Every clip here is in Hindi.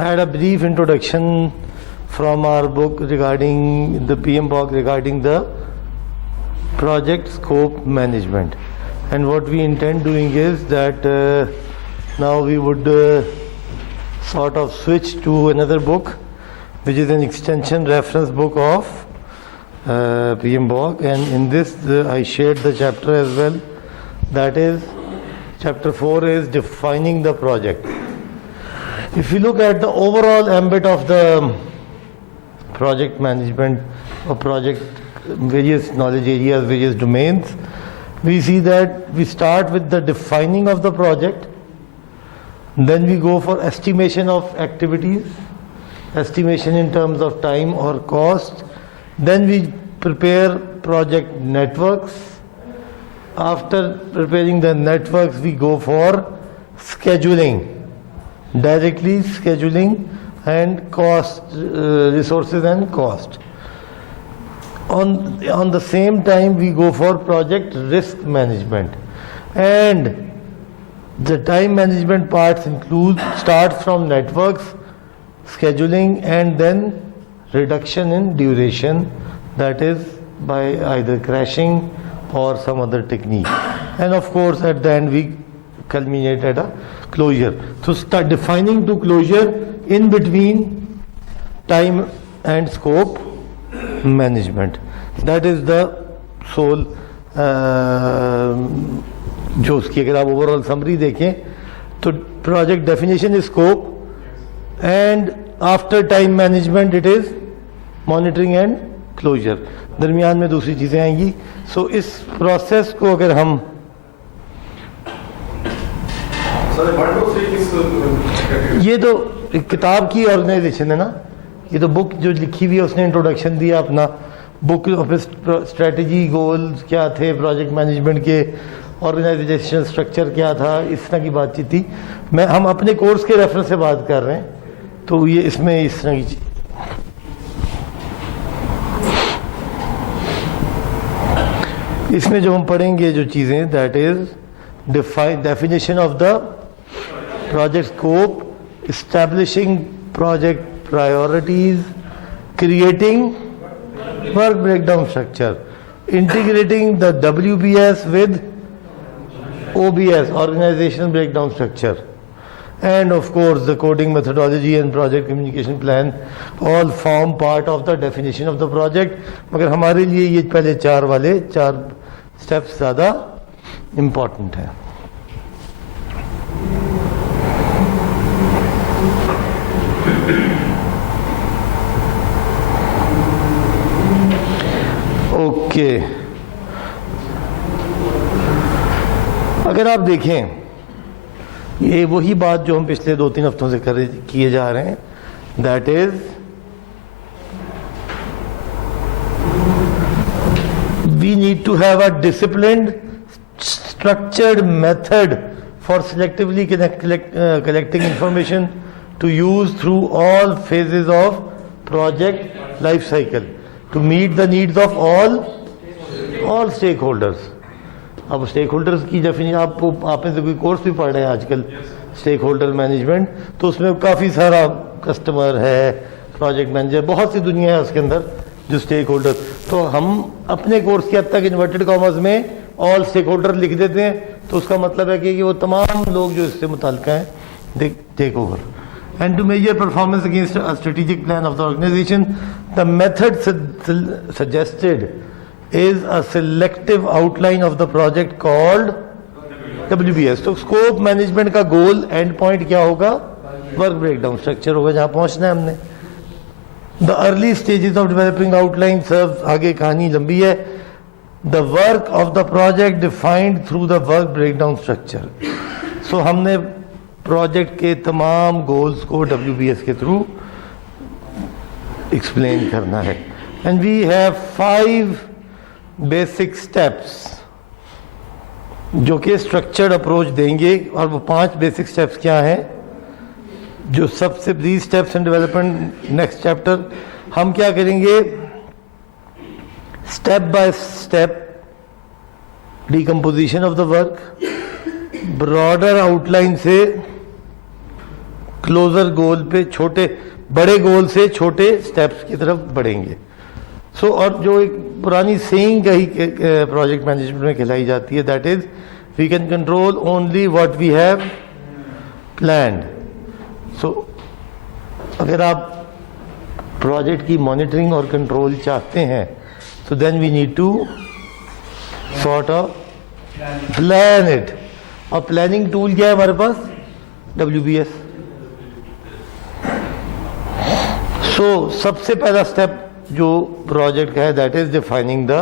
had a brief introduction from our book regarding the PMBOK, regarding the project scope management. And what we intend doing is that now we would sort of switch to another book, which is an extension reference book of PMBOK, and in this I shared the chapter as well. That is, chapter 4 is defining the project. If you look at the overall ambit of the project management or project, various knowledge areas, various domains, we see that we start with the defining of the project, then we go for estimation of activities, estimation in terms of time or cost, then we prepare project networks. After preparing the networks, we go for scheduling, directly scheduling and cost, resources and cost. On the same time, we go for project risk management, and the time management parts starts from networks, scheduling, and then reduction in duration, that is by either crashing or some other technique. And of course, at the end we culminate at a closure. So start defining to closure in between time and scope management. That is the sole जो उसकी अगर आप ओवरऑल समरी देखें तो project definition is scope, and after time management it is monitoring and closure, दरमियान में दूसरी चीज़ें आएंगी. सो इस प्रोसेस को अगर हम ये तो किताब की ऑर्गेनाइजेशन है ना, ये तो बुक जो लिखी हुई है उसने इंट्रोडक्शन दिया अपना, बुक ऑफ स्ट्रेटजी गोल्स क्या थे प्रोजेक्ट मैनेजमेंट के, ऑर्गेनाइजेशन स्ट्रक्चर क्या था, इस तरह की बातचीत थी. हम अपने कोर्स के रेफरेंस से बात कर रहे हैं, तो ये इसमें इस तरह की चीज. इसमें जो हम पढ़ेंगे जो चीज़ें, that is definition of the project scope, establishing project priorities, creating work breakdown structure, integrating the WBS with OBS, organizational breakdown structure, and of course the coding methodology and project communication plan all form part of the definition of the project. मगर हमारे लिए ये पहले चार स्टेप्स ज़्यादा इम्पॉर्टेंट हैं. ओके, अगर आप देखें ये वही बात जो हम पिछले 2-3 हफ्तों से किए जा रहे हैं, that is we need to have a disciplined structured method for selectively collecting information to use through all phases of project life cycle to meet the needs of all stakeholders. अब स्टेक होल्डर्स की डेफिनेशन आप में से कोई कोर्स भी पढ़ रहे हैं आजकल स्टेक होल्डर मैनेजमेंट, तो उसमें काफ़ी सारा कस्टमर है, प्रोजेक्ट मैनेजर, बहुत सी दुनिया है उसके अंदर जो स्टेक होल्डर. तो हम अपने कोर्स के हद तक इन्वर्टेड कॉमर्स में ऑल स्टेक होल्डर लिख देते हैं, तो उसका मतलब है कि वो तमाम लोग जो इससे मुताल्लिक़ हैं they take over. And to measure performance against a strategic plan of the organization, the method suggested is a selective outline of the project called WBS. तो स्कोप मैनेजमेंट का गोल एंड पॉइंट क्या होगा? वर्क ब्रेकडाउन स्ट्रक्चर होगा, जहां पहुंचना है हमने. The early stages of developing outline serve, आगे कहानी लंबी है. The work of the project defined through the work breakdown structure. So हमने प्रोजेक्ट के तमाम गोल्स को WBS के थ्रू एक्सप्लेन करना है. And we have 5 basic steps जो कि स्ट्रक्चर्ड अप्रोच देंगे. और वो 5 बेसिक स्टेप्स क्या हैं? जो सबसे these steps in development next chapter हम क्या करेंगे, step by step decomposition of the work, broader outline से क्लोजर गोल पे छोटे बड़े गोल से छोटे स्टेप्स की तरफ बढ़ेंगे। सो और जो एक पुरानी सेइंग कही प्रोजेक्ट मैनेजमेंट में खिलाई जाती है, that is we can control only what we have planned. So अगर आप प्रोजेक्ट की मॉनिटरिंग और कंट्रोल चाहते हैं, so then we need to sort of plan it। और प्लानिंग टूल क्या है हमारे पास? WBS। सो सबसे पहला स्टेप जो प्रोजेक्ट का है, that is defining the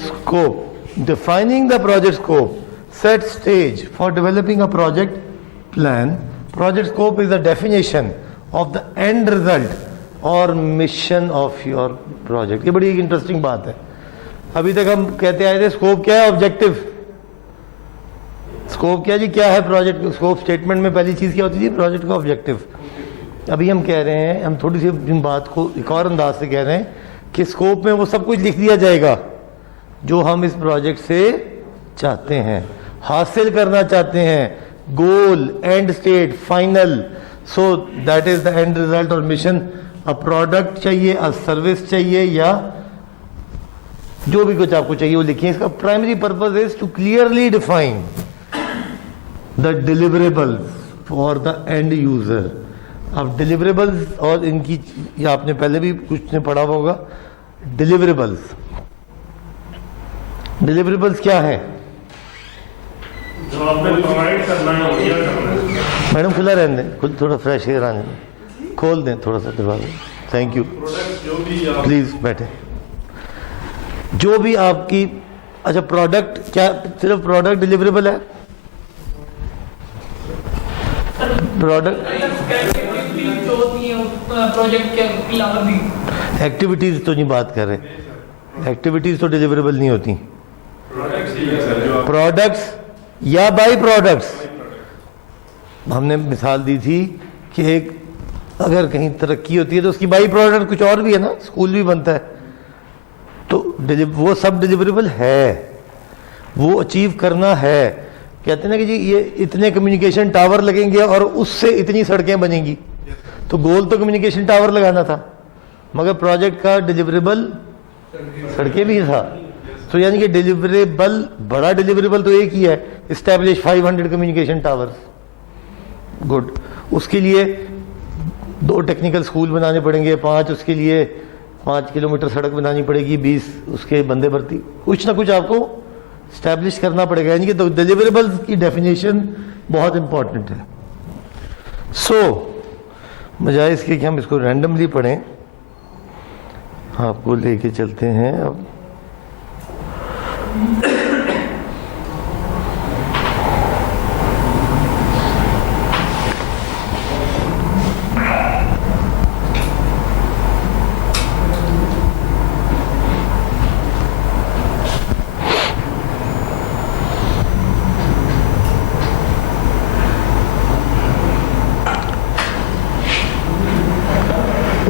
scope. Defining the project scope set stage for developing a project plan. Project scope is the definition of the end result और मिशन ऑफ योर प्रोजेक्ट। ये बड़ी एक इंटरेस्टिंग बात है। अभी तक हम कहते आए थे स्कोप क्या है, ऑब्जेक्टिव। स्कोप क्या जी, क्या है प्रोजेक्ट? स्कोप स्टेटमेंट में पहली चीज क्या होती थी? प्रोजेक्ट का ऑब्जेक्टिव। अभी हम कह रहे हैं, हम थोड़ी सी बात को एक और अंदाज से कह रहे हैं कि स्कोप में वो सब कुछ लिख दिया जाएगा जो हम इस प्रोजेक्ट से चाहते हैं, हासिल करना चाहते हैं, goal, end state, final. So that is the end result और मिशन। अ प्रोडक्ट चाहिए, अ सर्विस चाहिए, या जो भी कुछ आपको चाहिए वो लिखिए। इसका primary purpose is to clearly define the deliverables for the end user. अब डिलीवरेबल्स, और इनकी ये आपने पहले भी कुछ ने पढ़ा होगा। डिलीवरेबल्स, डिलीवरेबल्स क्या है? जो आपने प्रोवाइड करना है, वो करना है। मैडम खुला रहने दें, खुद थोड़ा फ्रेश एयर आने दें, खोल दें थोड़ा सा दरवाजा। थैंक यू, प्लीज बैठे। जो भी आपकी, अच्छा प्रोडक्ट, क्या सिर्फ प्रोडक्ट डिलीवरेबल है? प्रोडक्ट प्रोजेक्ट के अलावा भी एक्टिविटीज तो नहीं बात कर रहे। एक्टिविटीज तो डिलीवरेबल नहीं होती। प्रोडक्ट्स या बाई प्रोडक्ट्स। हमने मिसाल दी थी कि एक अगर कहीं तरक्की होती है तो उसकी बाई प्रोडक्ट कुछ और भी है ना, स्कूल भी बनता है, तो वो सब डिलीवरेबल है, वो अचीव करना है। कहते हैं ना कि जी ये इतने कम्युनिकेशन टावर लगेंगे और उससे इतनी सड़कें बनेंगी, तो गोल तो कम्युनिकेशन टावर लगाना था, मगर प्रोजेक्ट का डिलीवरेबल सड़कें भी था। तो यानी कि डिलीवरेबल, बड़ा डिलीवरेबल तो एक ही है, इस्टेब्लिश 500 कम्युनिकेशन टावर्स। गुड। उसके लिए 2 टेक्निकल स्कूल बनाने पड़ेंगे, 5 उसके लिए 5 किलोमीटर सड़क बनानी पड़ेगी, 20 उसके बंदे भर्ती, कुछ ना कुछ आपको स्टैब्लिश करना पड़ेगा। यानी कि तो डिलीवरेबल्स की डेफिनेशन बहुत इंपॉर्टेंट है। सो बजाय इसके कि हम इसको रैंडमली पढ़ें, आपको लेके चलते हैं अब।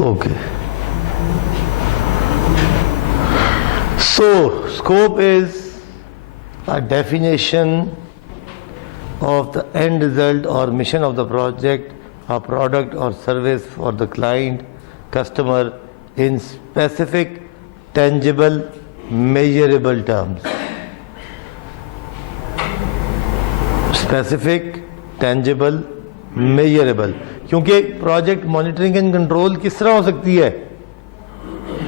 Okay. So, scope is a definition of the end result or mission of the project, a product or service for the client, customer in specific, tangible, measurable terms. Specific, tangible, measurable. क्योंकि प्रोजेक्ट मॉनिटरिंग एंड कंट्रोल किस तरह हो सकती है?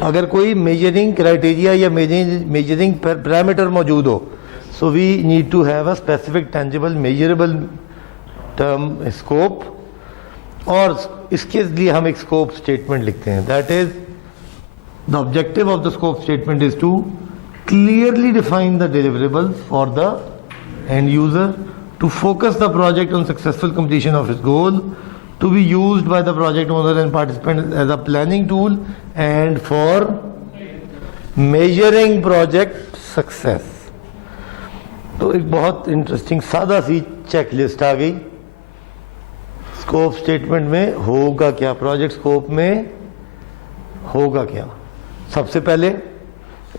अगर कोई मेजरिंग क्राइटेरिया या मेजरिंग पैरामीटर मौजूद हो। So we need to have a specific, tangible, measurable term scope, और इसके लिए हम एक स्कोप स्टेटमेंट लिखते हैं। That is the objective of the scope statement is to clearly define the deliverables for the end user, to focus the project on successful completion of its goal, to be used by the project owner and participants as a planning tool, and for measuring project success. तो एक बहुत इंटरेस्टिंग सादा सी चेकलिस्ट आ गई। स्कोप स्टेटमेंट में होगा क्या, प्रोजेक्ट स्कोप में होगा क्या? सबसे पहले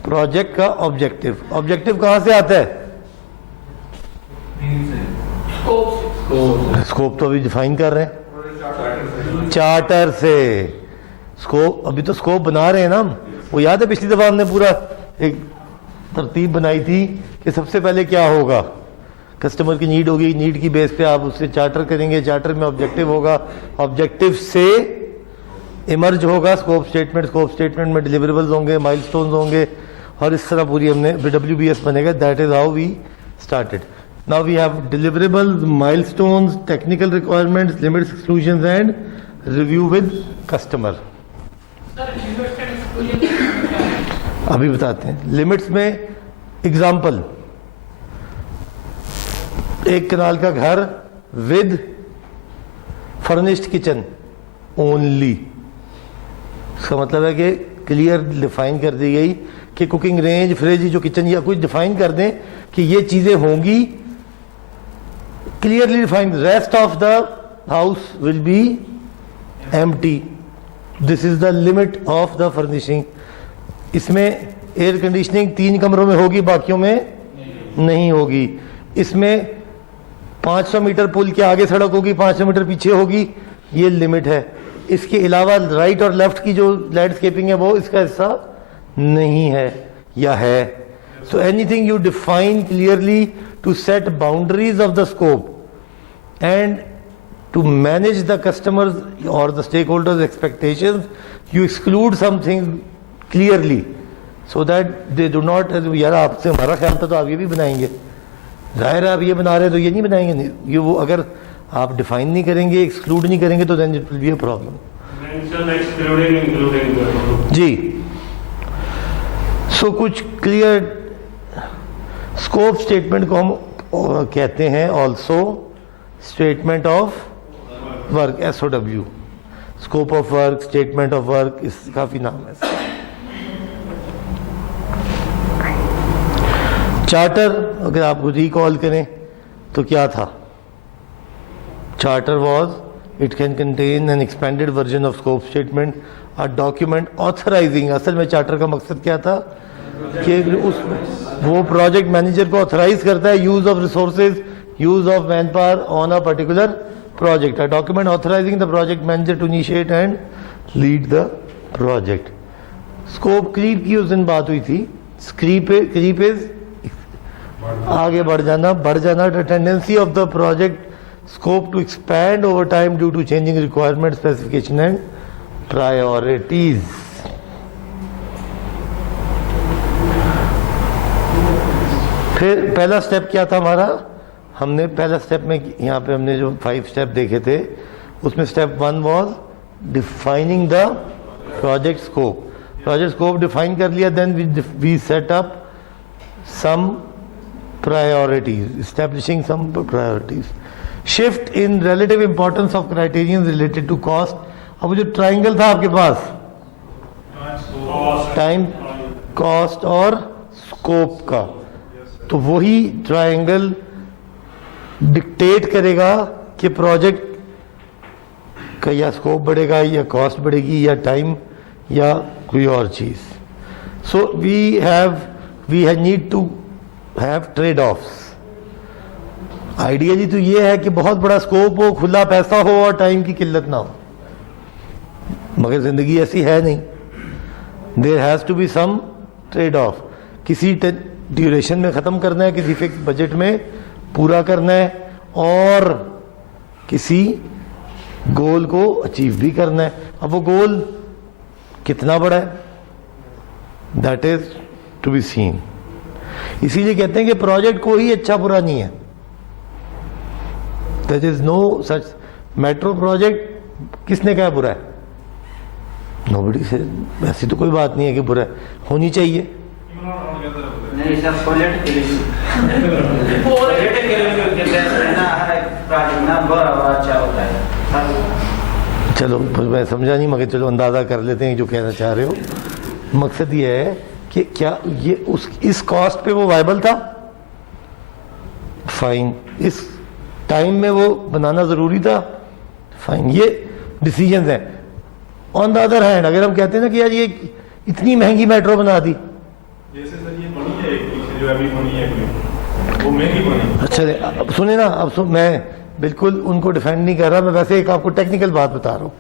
प्रोजेक्ट का ऑब्जेक्टिव। ऑब्जेक्टिव कहाँ से आता है? स्कोप तो अभी डिफाइन कर रहे हैं। चार्टर से। स्कोप, अभी तो स्कोप बना रहे हैं ना हम। वो याद है पिछली दफा हमने पूरा एक तरतीब बनाई थी कि सबसे पहले क्या होगा, कस्टमर की नीड होगी, नीड की बेस पे आप उससे चार्टर करेंगे, चार्टर में ऑब्जेक्टिव होगा, ऑब्जेक्टिव से इमर्ज होगा स्कोप स्टेटमेंट में डिलीवरेबल्स होंगे, माइलस्टोन्स होंगे, और इस तरह पूरी हमने WBS बनेगा। That is how we started. Now we have deliverables, milestones, technical requirements, limits, exclusions and review with customer. Sir limits and exclusion क्या है? अभी बताते हैं। लिमिट्स में एग्जाम्पल, एक कनाल का घर विद फर्निश्ड किचन ओनली। इसका मतलब है कि क्लियर डिफाइन कर दी गई कि कुकिंग रेंज, फ्रिज, जो किचन, या कुछ डिफाइन कर दें कि ये चीजें होंगी, clearly define. Rest of the house will be empty. This is the limit of the furnishing. इसमें एयर कंडीशनिंग 3 कमरों में होगी, बाकियों में नहीं होगी। इसमें 500 मीटर पुल के आगे सड़क होगी, 500 मीटर पीछे होगी, ये लिमिट है। इसके अलावा राइट और लेफ्ट की जो लैंडस्केपिंग है वो इसका हिस्सा नहीं है या है। So anything you define clearly to set boundaries of the scope and to manage the customers और the stakeholders expectations, you exclude something clearly so that they do not. यार आपसे हमारा ख्याल था तो आप ये भी बनाएंगे, जाहिर है आप ये बना रहे तो ये नहीं बनाएंगे। नहीं, ये वो अगर आप डिफाइन नहीं करेंगे, एक्सक्लूड नहीं करेंगे तो then it will be a problem. Mention excluding including जी। सो कुछ क्लियर स्कोप स्टेटमेंट को हम कहते हैं also statement of work, SOW। Scope of work, statement of work, इस काफी नाम है। चार्टर अगर आप रिकॉल करें तो क्या था? Charter was, it can contain an expanded version of scope statement, a document authorising. असल में चार्टर का मकसद क्या था कि उस वो प्रोजेक्ट मैनेजर को ऑथराइज करता है use of resources, use of manpower on a particular project. A document authorising the project manager to initiate and lead the project. Scope creep की उस दिन बात हुई थी। क्रीप इज आगे बढ़ जाना, the tendency of the project scope to expand over time due to changing requirement, specification and priorities. फिर पहला स्टेप क्या था हमारा? हमने पहला स्टेप में यहाँ पे हमने जो 5 स्टेप देखे थे उसमें step 1 was defining the project scope. Project scope define कर लिया, then we set up some priorities, establishing some priorities. Shift in relative importance of criterion related to cost. अब वो जो ट्राइंगल था आपके पास, टाइम, कॉस्ट और स्कोप का, तो वही ट्राइंगल डिक्टेट करेगा कि प्रोजेक्ट का या स्कोप बढ़ेगा या कॉस्ट बढ़ेगी या टाइम या कोई और चीज। सो we need to have trade-offs. Ideally तो ये है कि बहुत बड़ा स्कोप हो, खुला पैसा हो और टाइम की किल्लत ना हो, मगर जिंदगी ऐसी है नहीं। There has to be some trade off. किसी ड्यूरेशन में ख़त्म करना है, किसी फिक्स बजट में पूरा करना है, और किसी गोल को अचीव भी करना है। अब वो गोल कितना बड़ा है, that is to be seen. इसीलिए कहते हैं कि प्रोजेक्ट कोई अच्छा बुरा नहीं है। There is no such metro project किसने कहा बुरा है? नोबडी से। ऐसी तो कोई बात नहीं है कि बुरा है, होनी चाहिए। नहीं सर, प्रोजेक्ट के लिए ना हर प्रोजेक्ट ना बड़ा अच्छा होता है। चलो मैं समझा नहीं, मगर चलो अंदाजा कर लेते हैं जो कहना चाह रहे हो। मकसद ये है कि क्या ये इस कॉस्ट पे वो वायबल था? फाइन। इस टाइम में वो बनाना जरूरी था? फाइन। ये डिसीजंस हैं। ऑन द अदर हैंड अगर हम कहते हैं ना कि यार ये इतनी महंगी मेट्रो बना दी, जैसे सर ये बनी है एक पीछे जो अभी बनी है कोई, वो महंगी बनी। अच्छा अब सुने ना, अब मैं बिल्कुल उनको डिफेंड नहीं कर रहा, मैं वैसे एक आपको टेक्निकल बात बता रहा हूँ।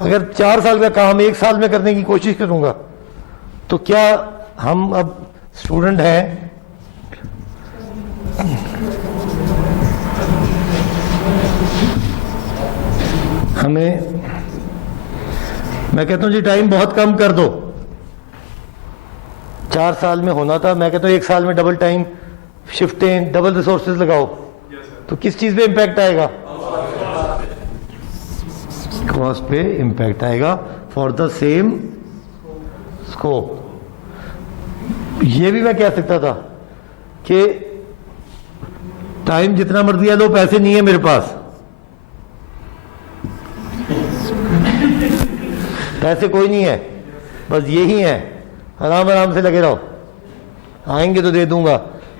अगर 4 साल का काम 1 साल में करने की कोशिश करूंगा तो क्या हम अब स्टूडेंट हैं, हमें, मैं कहता हूं जी टाइम बहुत कम कर दो, 4 साल में होना था, मैं कहता हूं 1 साल में डबल टाइम, शिफ्टें, डबल रिसोर्सेज लगाओ, तो किस चीज पे इंपैक्ट आएगा? कॉस्ट पे इंपैक्ट आएगा फॉर द सेम स्कोप। ये भी मैं कह सकता था कि टाइम जितना मर्जी है लो, पैसे नहीं है मेरे पास, पैसे कोई नहीं है, बस यही है, आराम आराम से लगे रहो, आएंगे तो दे दूंगा।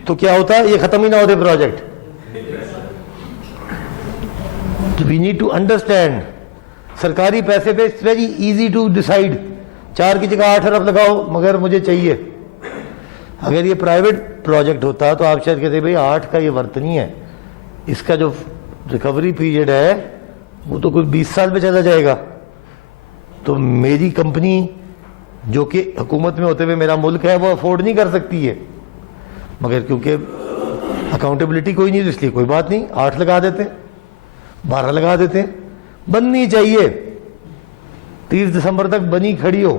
तो क्या होता है, ये खत्म ही ना होते project. We need to understand, सरकारी पैसे पे it's very easy to decide, 4 की जगह 8 अरब लगाओ मगर मुझे चाहिए। अगर ये प्राइवेट प्रोजेक्ट होता तो आप शायद कहते भाई 8 का ये वर्थ नहीं है, इसका जो रिकवरी पीरियड है वो तो कुछ 20 साल में चला जाएगा। तो मेरी कंपनी जो कि हुकूमत में होते हुए मेरा मुल्क है वो अफोर्ड नहीं कर सकती है, मगर क्योंकि अकाउंटेबिलिटी कोई नहीं तो इसलिए कोई बात नहीं, 8 लगा देते हैं, 12 लगा देते हैं, बननी चाहिए, 30 दिसंबर तक बनी खड़ी हो।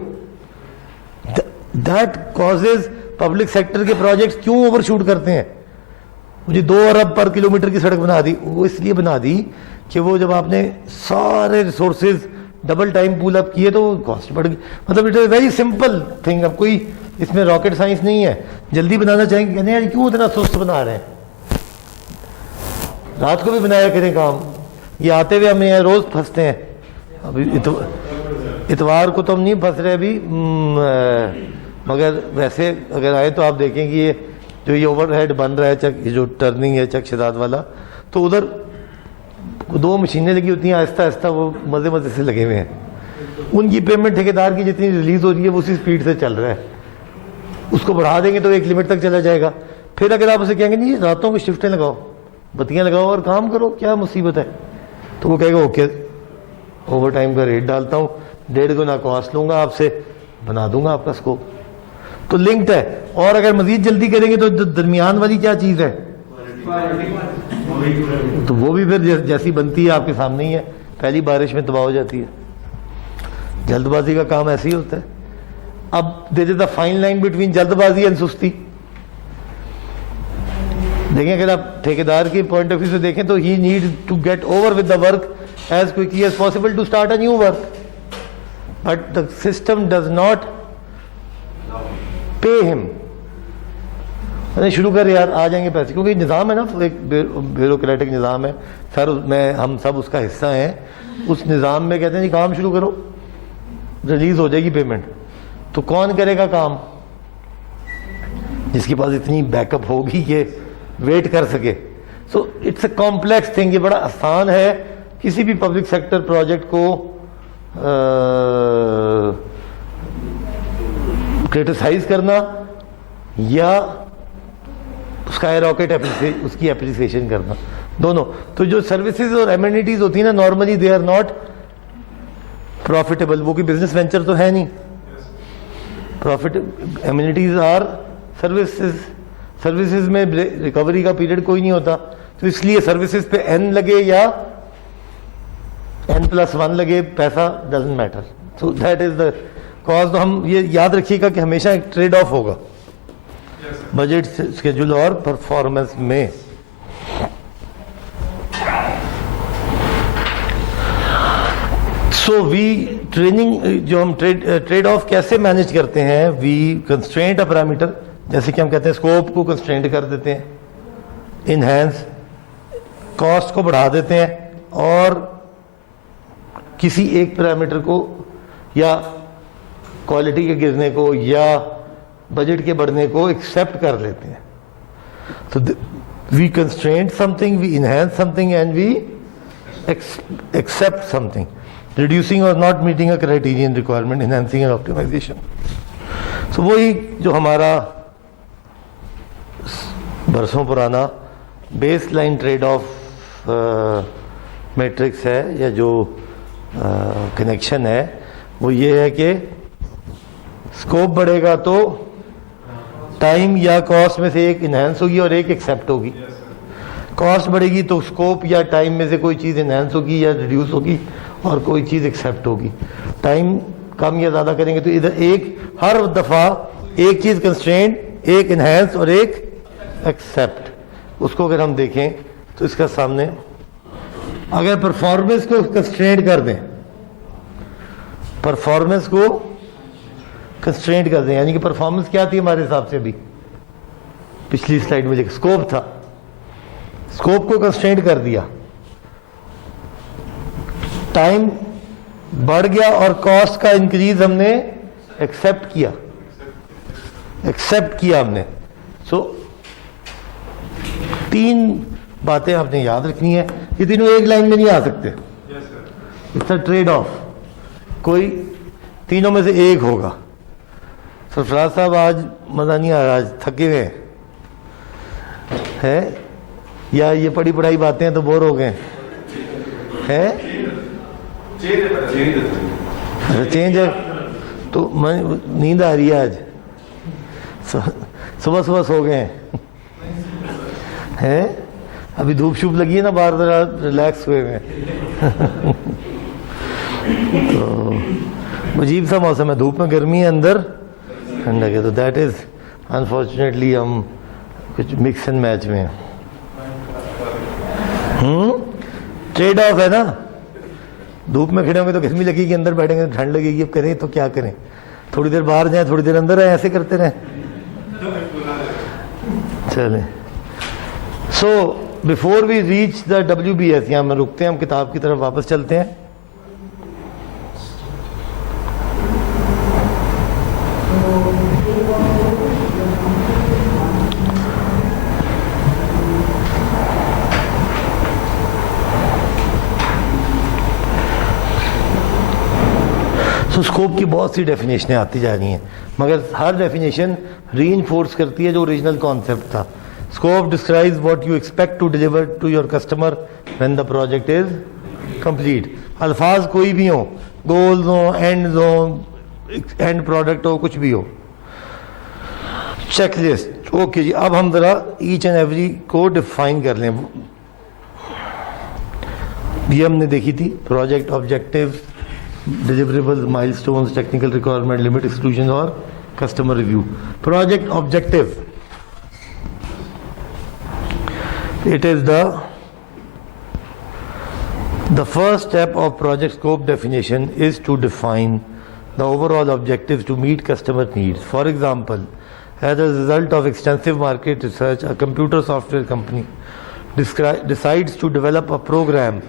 दैट कॉजेज पब्लिक सेक्टर के प्रोजेक्ट्स क्यों ओवरशूट करते हैं? मुझे 2 अरब पर किलोमीटर की सड़क बना दी, वो इसलिए बना दी कि वो जब आपने सारे resources double time pull up किए तो कॉस्ट बढ़ गई। मतलब it is very simple thing, अब कोई इसमें रॉकेट साइंस नहीं है। जल्दी बनाना चाहेंगे, कहते हैं यार क्यों इतना सुस्त बना रहे हैं, रात को भी बनाया करें काम, ये आते हुए हमें यहाँ रोज फंसते हैं। अभी इतवार को तो हम नहीं फंस रहे अभी, मगर वैसे अगर आए तो आप देखें कि ये जो ये ओवरहेड बन रहा है चक, ये जो टर्निंग है चक शिदात वाला, तो उधर 2 मशीनें लगी होती हैं, आहिस्ता आहिस्ता वो मजे मजे से लगे हुए हैं। उनकी पेमेंट ठेकेदार की जितनी रिलीज हो रही है वो उसी स्पीड से चल रहा है, उसको बढ़ा देंगे तो एक लिमिट तक चला जाएगा। फिर अगर आप उसे कहेंगे नहीं रातों को शिफ्टें लगाओ, बत्तियां लगाओ और काम करो, क्या मुसीबत है, तो वो कहेगा ओके ओवर टाइम का रेट डालता हूँ, 1.5 गुना कॉस्ट लूंगा आपसे, बना दूंगा आपका स्कोप। तो लिंक्ड है। और अगर मजीद जल्दी करेंगे तो दरमियान वाली क्या चीज है, तो वो भी फिर जैसी बनती है आपके सामने ही है, पहली बारिश में तबाह हो जाती है। जल्दबाजी का काम ऐसे ही होता है। अब there is the fine line between जल्दबाजी एंड सुस्ती। देखें अगर आप ठेकेदार के पॉइंट ऑफ व्यू से देखें तो he need to get over with the work as quickly as possible to start a new work, but the system does not pay him. अरे शुरू कर यार, आ जाएंगे पैसे, क्योंकि निज़ाम है ना, एक ब्यूरोक्रेटिक निज़ाम है सर, मैं हम सब उसका हिस्सा हैं। उस निज़ाम में कहते हैं जी काम शुरू करो, रिलीज हो जाएगी पेमेंट। तो कौन करेगा काम? जिसके पास इतनी बैकअप होगी कि वेट कर सके। So it's a complex thing. ये बड़ा आसान है किसी भी पब्लिक सेक्टर प्रोजेक्ट को क्रिटिसाइज करना या स्काई रॉकेट उसकी एप्रिसिएशन करना, दोनों। तो जो सर्विसेज और एमिनिटीज होती है ना, normally they are not profitable. वो कोई बिजनेस वेंचर तो है नहीं। Profit amenities are services. Services में रिकवरी का पीरियड कोई नहीं होता, तो इसलिए सर्विसेज पे n लगे या n+1 लगे, पैसा doesn't matter. So that is the cause. तो हम ये याद रखिएगा कि हमेशा एक ट्रेड ऑफ होगा बजट, स्केड्यूल और परफॉर्मेंस में। सो वी ट्रेनिंग जो हम ट्रेड ऑफ कैसे मैनेज करते हैं, वी कंस्ट्रेंट अ पैरामीटर, जैसे कि हम कहते हैं स्कोप को कंस्ट्रेंट कर देते हैं, इनहैंस कॉस्ट को बढ़ा देते हैं, और किसी एक पैरामीटर को या क्वालिटी के गिरने को या बजट के बढ़ने को एक्सेप्ट कर लेते हैं। तो we constraint something, we enhance something and we accept something, reducing और not meeting a criterion requirement, enhancing and optimisation. So वही जो हमारा बरसों पुराना baseline trade off matrix है या जो कनेक्शन है वो ये है कि स्कोप बढ़ेगा तो टाइम या कॉस्ट में से एक इन्हेंस होगी और एक एक्सेप्ट होगी। कॉस्ट बढ़ेगी तो स्कोप या टाइम में से कोई चीज़ इन्हेंस होगी या रिड्यूस होगी और कोई चीज़ एक्सेप्ट होगी। टाइम कम या ज़्यादा करेंगे तो इधर एक हर दफ़ा एक चीज़ कंस्ट्रेंट, एक इन्हेंस और एक एक्सेप्ट। उसको अगर हम देखें तो इसका सामने अगर परफॉर्मेंस को कंस्ट्रेंट कर दें, परफॉर्मेंस को कंस्ट्रेंट कर दें, यानी कि परफॉर्मेंस क्या थी हमारे हिसाब से अभी पिछली स्लाइड में स्कोप था, स्कोप को कंस्ट्रेंट कर दिया, टाइम बढ़ गया और कॉस्ट का इंक्रीज हमने एक्सेप्ट किया, एक्सेप्ट किया हमने। सो तीन बातें आपने याद रखनी है, ये तीनों एक लाइन में नहीं आ सकते, इट्स अ ट्रेड ऑफ, कोई तीनों में से एक होगा। सरफराज साहब आज मज़ा नहीं आ रहा, आज थके हुए हैं या ये पढ़ी पढ़ाई बातें हैं तो बोर हो गए हैं? चेंज है तो नींद आ रही है आज, सुबह सुबह सो गए हैं? अभी धूप शूप लगी है ना बाहर, जरा रिलैक्स हुए हैं। तो अजीब सा मौसम है, धूप में गर्मी है, अंदर ठंडक है, तो दैट इज अनफॉर्चुनेटली हम कुछ मिक्स एंड मैच में ट्रेड ऑफ है ना। धूप में खड़े होंगे तो गर्मी लगेगी, अंदर बैठेंगे तो ठंड लगेगी, अब करें तो क्या करें, थोड़ी देर बाहर जाएं थोड़ी देर अंदर आए, ऐसे करते रहें। चलें, so before we reach the WBS, यहाँ में रुकते हैं, हम किताब की तरफ वापस चलते हैं। तो स्कोप की बहुत सी डेफिनेशनें आती जा रही हैं, मगर हर डेफिनेशन रीइंफोर्स करती है जो ओरिजिनल कॉन्सेप्ट था। Scope describes what you expect to deliver to your customer when the project is complete. अल्फाज कोई भी हो, गोल्स हो, एंड्स हो, एंड प्रोडक्ट हो, कुछ भी हो। चेकलिस्ट, ओके जी, अब हम जरा ईच एंड एवरी को डिफाइन कर लें। ये हमने देखी थी, project objective, deliverables, milestones, technical requirement, limit exclusion और customer review. Project objective, it is the first step of project scope definition is to define the overall objectives to meet customer needs. For example, as a result of extensive market research, a computer software company decides to develop a program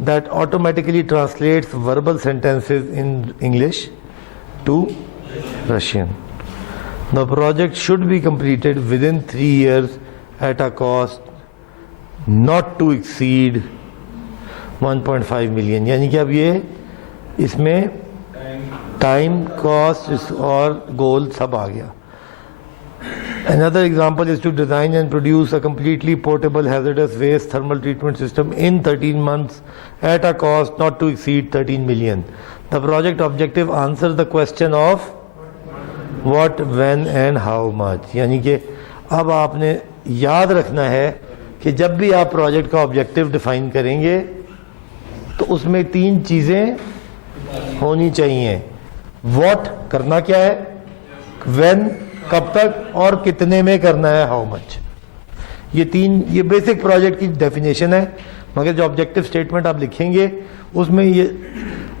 that automatically translates verbal sentences in English to Russian. The project should be completed within 3 years at a cost not to exceed 1.5 million. यानी कि अब ये इसमें टाइम, कॉस्ट और गोल सब आ गया। Another example is to design and produce a completely portable hazardous waste thermal treatment system in 13 months at a cost not to exceed 13 million. The project objective answers the question of what, when and how much. यानी कि अब आपने याद रखना है कि जब भी आप प्रोजेक्ट का ऑब्जेक्टिव डिफाइन करेंगे तो उसमें तीन चीज़ें होनी चाहिए। what करना क्या है, when कब तक और कितने में करना है, हाउ मच। ये तीन, ये बेसिक प्रोजेक्ट की डेफिनेशन है, मगर जो ऑब्जेक्टिव स्टेटमेंट आप लिखेंगे उसमें ये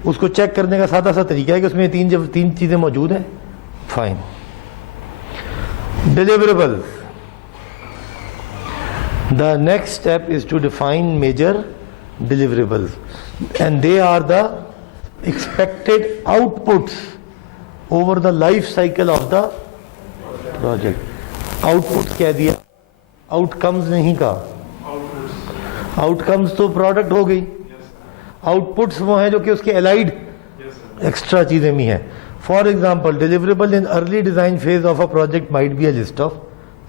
उसको चेक करने का सादा सा तरीका है कि उसमें तीन चीज़ें मौजूद हैं। Fine. Deliverables, the next step is to define major deliverables and they are the expected outputs over the life cycle of the project. Output कह दिया, आउटकम्स नहीं कहा। आउटकम्स तो प्रोडक्ट हो गई, आउटपुट्स वो हैं जो कि उसके एलाइड एक्स्ट्रा चीजें भी हैं। For example, deliverable in early design phase of a project might be a list of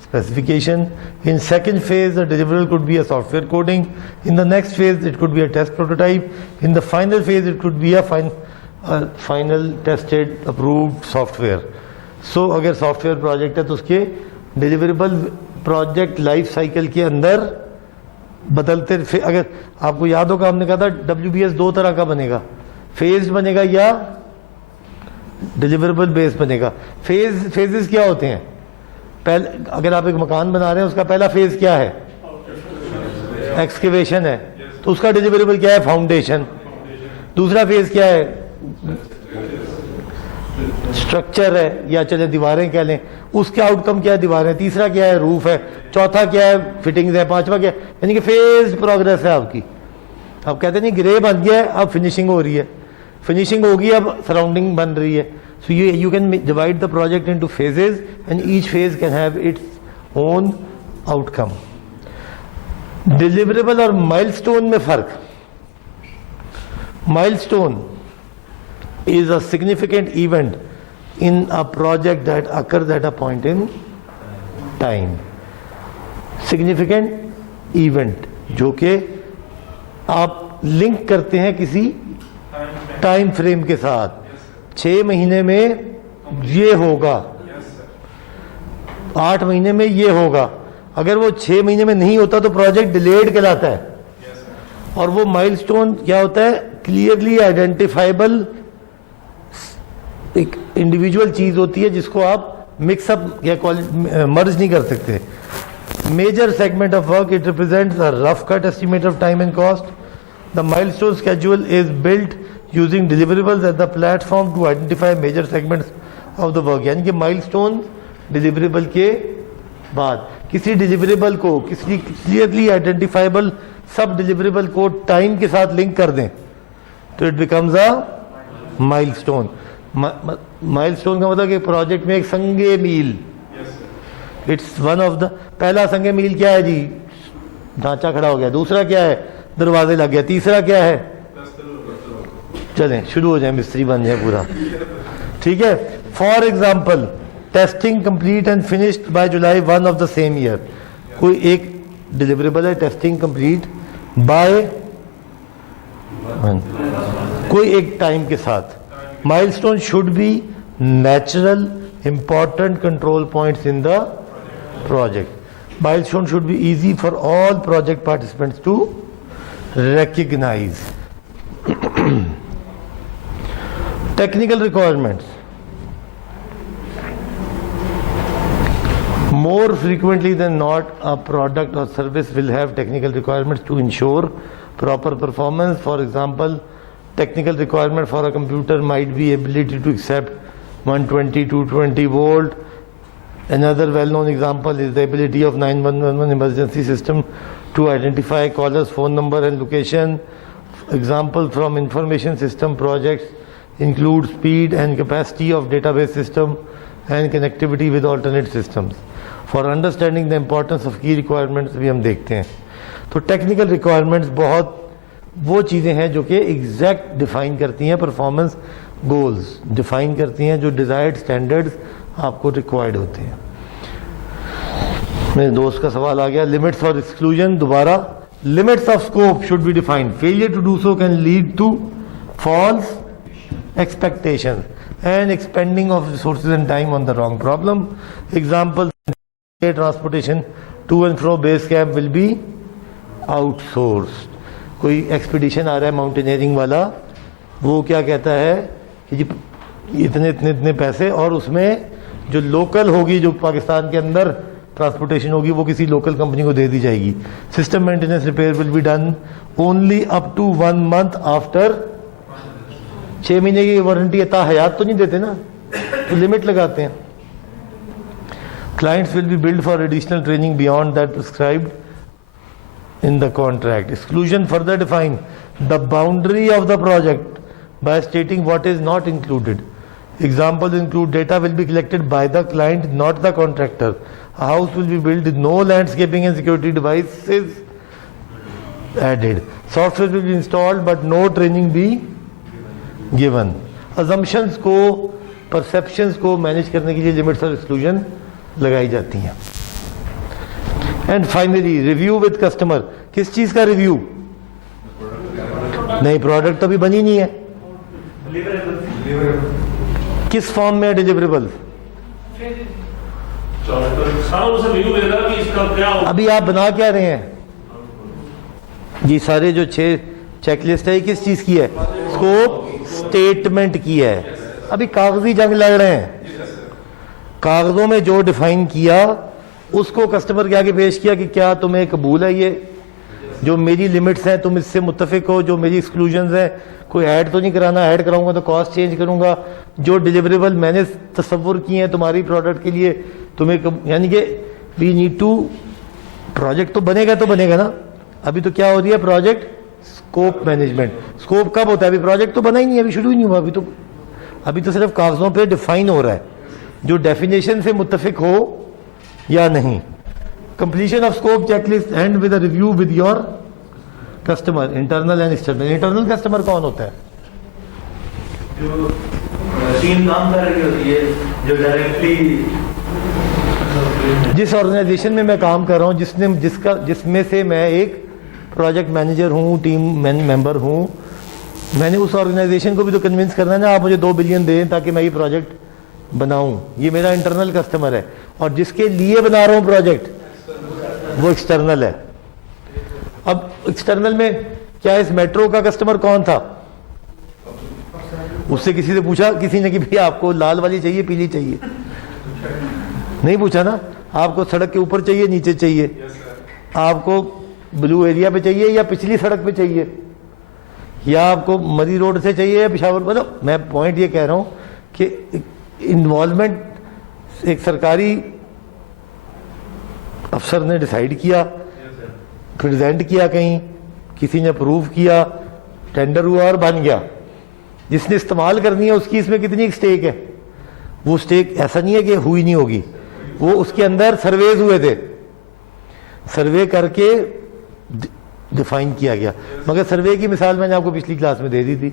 specification. In second phase, the deliverable could be a software coding. In the next phase, it could be a test prototype. In the final phase, it could be a final tested approved software. So अगर सॉफ्टवेयर प्रोजेक्ट है तो उसके डिलीवरेबल प्रोजेक्ट लाइफ साइकिल के अंदर बदलते, अगर आपको याद होगा हमने कहा था WBS दो तरह का बनेगा, फेज्ड बनेगा या डिलीवरेबल बेस्ड बनेगा। फेजेस क्या होते हैं? पहले अगर आप एक मकान बना रहे हैं उसका पहला फेज क्या है? एक्सकेवेशन है, तो उसका डिलीवरेबल क्या है? फाउंडेशन। दूसरा फेज क्या है? स्ट्रक्चर है, या चले दीवारें कह लें, उसके आउटकम क्या है? दीवारें। तीसरा क्या है? रूफ है। चौथा क्या है? फिटिंग्स है। पांचवा क्या है? यानी कि फेज प्रोग्रेस है आपकी। आप कहते नहीं ग्रे बन गया है, अब फिनिशिंग हो रही है, फिनिशिंग होगी, अब सराउंडिंग बन रही है। So you can divide the project into phases and each phase can have its own outcome. Deliverable और माइलस्टोन में फर्क। Milestone is a significant event in a project that occurs at a point in time. Significant event जो कि आप लिंक करते हैं किसी टाइम फ्रेम के साथ। 6 महीने में ये होगा, 8 महीने में ये होगा। अगर वो 6 महीने में नहीं होता तो प्रोजेक्ट डिलेड कहलाता है। और वो माइलस्टोन क्या होता है? क्लियरली आइडेंटिफाइबल एक इंडिविजुअल चीज होती है जिसको आप मिक्सअप या मर्ज नहीं कर सकते। Major segment of work, it represents a rough cut estimate of time and cost. The milestone schedule is built using deliverables at the platform to identify major segments of the work. यानी कि माइलस्टोन डिलीवरेबल के बाद किसी डिलीवरेबल को किसी क्लियरली आइडेंटिफाइबल सब डिलीवरेबल को टाइम के साथ लिंक कर दें तो it becomes a milestone. Milestone का मतलब कि प्रोजेक्ट में एक संगे मील, इट्स वन ऑफ द। पहला संगे मील क्या है जी? ढांचा खड़ा हो गया। दूसरा क्या है? दरवाजे लग गया। तीसरा क्या है? चलें शुरू हो जाए, मिस्त्री बन जाए पूरा, ठीक है। For example, testing complete and finished by July 1 of the same year. कोई एक डिलीवरेबल है, टेस्टिंग कंप्लीट बाय कोई एक टाइम के साथ। Milestone should be natural, important control points in the project. Milestone should be easy for all project participants to recognize. Technical requirements. More frequently than not, a product or service will have technical requirements to ensure proper performance. For example, technical requirement for a computer might be ability to accept 120 to 220 volt. Another well-known example is the ability of 911 emergency system to identify caller's phone number and location. Example from information system projects include speed and capacity of database system and connectivity with alternate systems. For understanding the importance of key requirements भी हम देखते हैं। तो टेक्निकल रिक्वायरमेंट्स बहुत वो चीज़ें हैं जो कि एग्जैक्ट डिफाइन करती हैं परफॉर्मेंस गोल्स, डिफाइन करती हैं जो डिज़ायर्ड स्टैंडर्ड्स आपको रिक्वायर्ड होते हैं। मेरे दोस्त का सवाल आ गया, लिमिट्स और एक्सक्लूजन। दोबारा, limits of scope should be defined. Failure to do so can lead to false expectation and expending of resources and time on the wrong problem. Example, transportation to and fro base camp will be outsourced. कोई एक्सपीडिशन आ रहा है माउंटेनियरिंग वाला, वो क्या कहता है कि जी इतने इतने इतने पैसे, और उसमें जो लोकल होगी, जो पाकिस्तान के अंदर ट्रांसपोर्टेशन होगी, वो किसी लोकल कंपनी को दे दी जाएगी। System maintenance repair will be done only up to 1 month after. 6 महीने की वारंटी अता हयात तो नहीं देते ना, तो लिमिट लगाते हैं। Clients will be build for additional training beyond that prescribed in the contract. Exclusion further define the boundary of the project by stating what is not included. Examples include data will be collected by the client, not the contractor. A house will be built with no landscaping and security devices added. Software will be installed but no training be given. Assumptions को, perceptions को manage करने के लिए limits और exclusion लगाई जाती हैं। And finally review with customer. किस चीज का रिव्यू? नहीं, प्रोडक्ट तो अभी बनी नहीं है। किस फॉर्म में डिलीवरेबल? सारा उसे रिव्यू देगा कि इसका क्या होगा। अभी आप बना क्या रहे हैं? ये सारे जो 6 चेकलिस्ट है, किस चीज की है? स्कोप स्टेटमेंट की है। अभी कागजी जंग लड़ रहे हैं। कागजों में जो डिफाइन किया उसको कस्टमर के आगे पेश किया कि क्या तुम्हें कबूल है, ये जो मेरी लिमिट्स हैं तुम इससे मुत्तफिक हो, जो मेरी एक्सक्लूजन्स हैं, कोई ऐड तो नहीं कराना, ऐड कराऊंगा तो कॉस्ट चेंज करूंगा, जो डिलीवरेबल मैंने तस्वुर किए हैं तुम्हारी प्रोडक्ट के लिए तुम्हें यानी कि वी नीड टू, प्रोजेक्ट तो बनेगा ना। अभी तो क्या हो रही है? Project scope management. स्कोप कब होता है? अभी प्रोजेक्ट तो बना ही नहीं है, अभी शुरू ही नहीं हुआ। अभी तो सिर्फ कागजों पे डिफाइन हो रहा है, जो डेफिनेशन से मुत्तफिक हो या नहीं। Completion of scope checklist and with a review with your customer, internal and external. Internal customer कौन होता है? जो मशीन काम कर रही होती है, जो डायरेक्टली जिस ऑर्गेनाइजेशन में मैं काम कर रहा हूँ, जिसमें से मैं एक प्रोजेक्ट मैनेजर हूँ, टीम मेंबर हूँ, मैंने उस ऑर्गेनाइजेशन को भी तो कन्विंस करना है ना, आप मुझे 2 बिलियन दें ताकि मैं ये प्रोजेक्ट बनाऊं। ये मेरा इंटरनल कस्टमर है। और जिसके लिए बना रहा हूं प्रोजेक्ट वो एक्सटर्नल है। अब एक्सटर्नल में क्या इस मेट्रो का कस्टमर कौन था? उससे किसी से पूछा किसी ने कि भैया आपको लाल वाली चाहिए पीली चाहिए? नहीं पूछा ना। आपको सड़क के ऊपर चाहिए नीचे चाहिए? आपको ब्लू एरिया पे चाहिए या पिछली सड़क पे चाहिए? या आपको मरी रोड से चाहिए या पिशावर? मतलब मैं पॉइंट ये कह रहा हूं कि इन्वॉल्वमेंट एक सरकारी अफसर ने डिसाइड किया, प्रेजेंट किया, कहीं किसी ने अप्रूव किया, टेंडर हुआ और बन गया। जिसने इस्तेमाल करनी है उसकी इसमें कितनी स्टेक है? वो स्टेक ऐसा नहीं है कि हुई नहीं होगी, वो उसके अंदर सर्वेज हुए थे, सर्वे करके डिफाइन किया गया। मगर सर्वे की मिसाल मैंने आपको पिछली क्लास में दे दी थी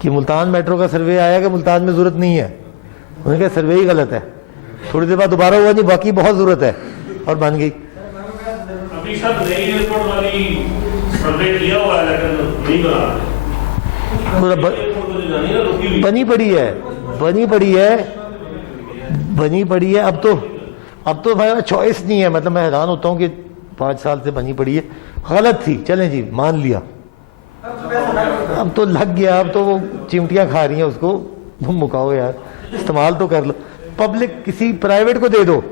कि मुल्तान मेट्रो का सर्वे आया कि मुल्तान में जरूरत नहीं है, उन्होंने कहा सर्वे ही गलत है। थोड़ी देर बाद दोबारा हुआ नहीं, बाकी बहुत जरूरत है, और बन गई। अभी सर नई एयरपोर्ट वाली सर्वे किया हुआ है लेकिन नहीं बना। बनी पड़ी है। अब तो भाई चॉइस नहीं है। मतलब मैं हैरान होता हूँ कि 5 साल से बनी पड़ी है। गलत थी, चलें जी मान लिया, अब तो लग गया, अब तो वो चिमटियां खा रही हैं उसको, तुम मुकाओ यार, इस्तेमाल तो कर लो। पब्लिक किसी प्राइवेट को दे दो,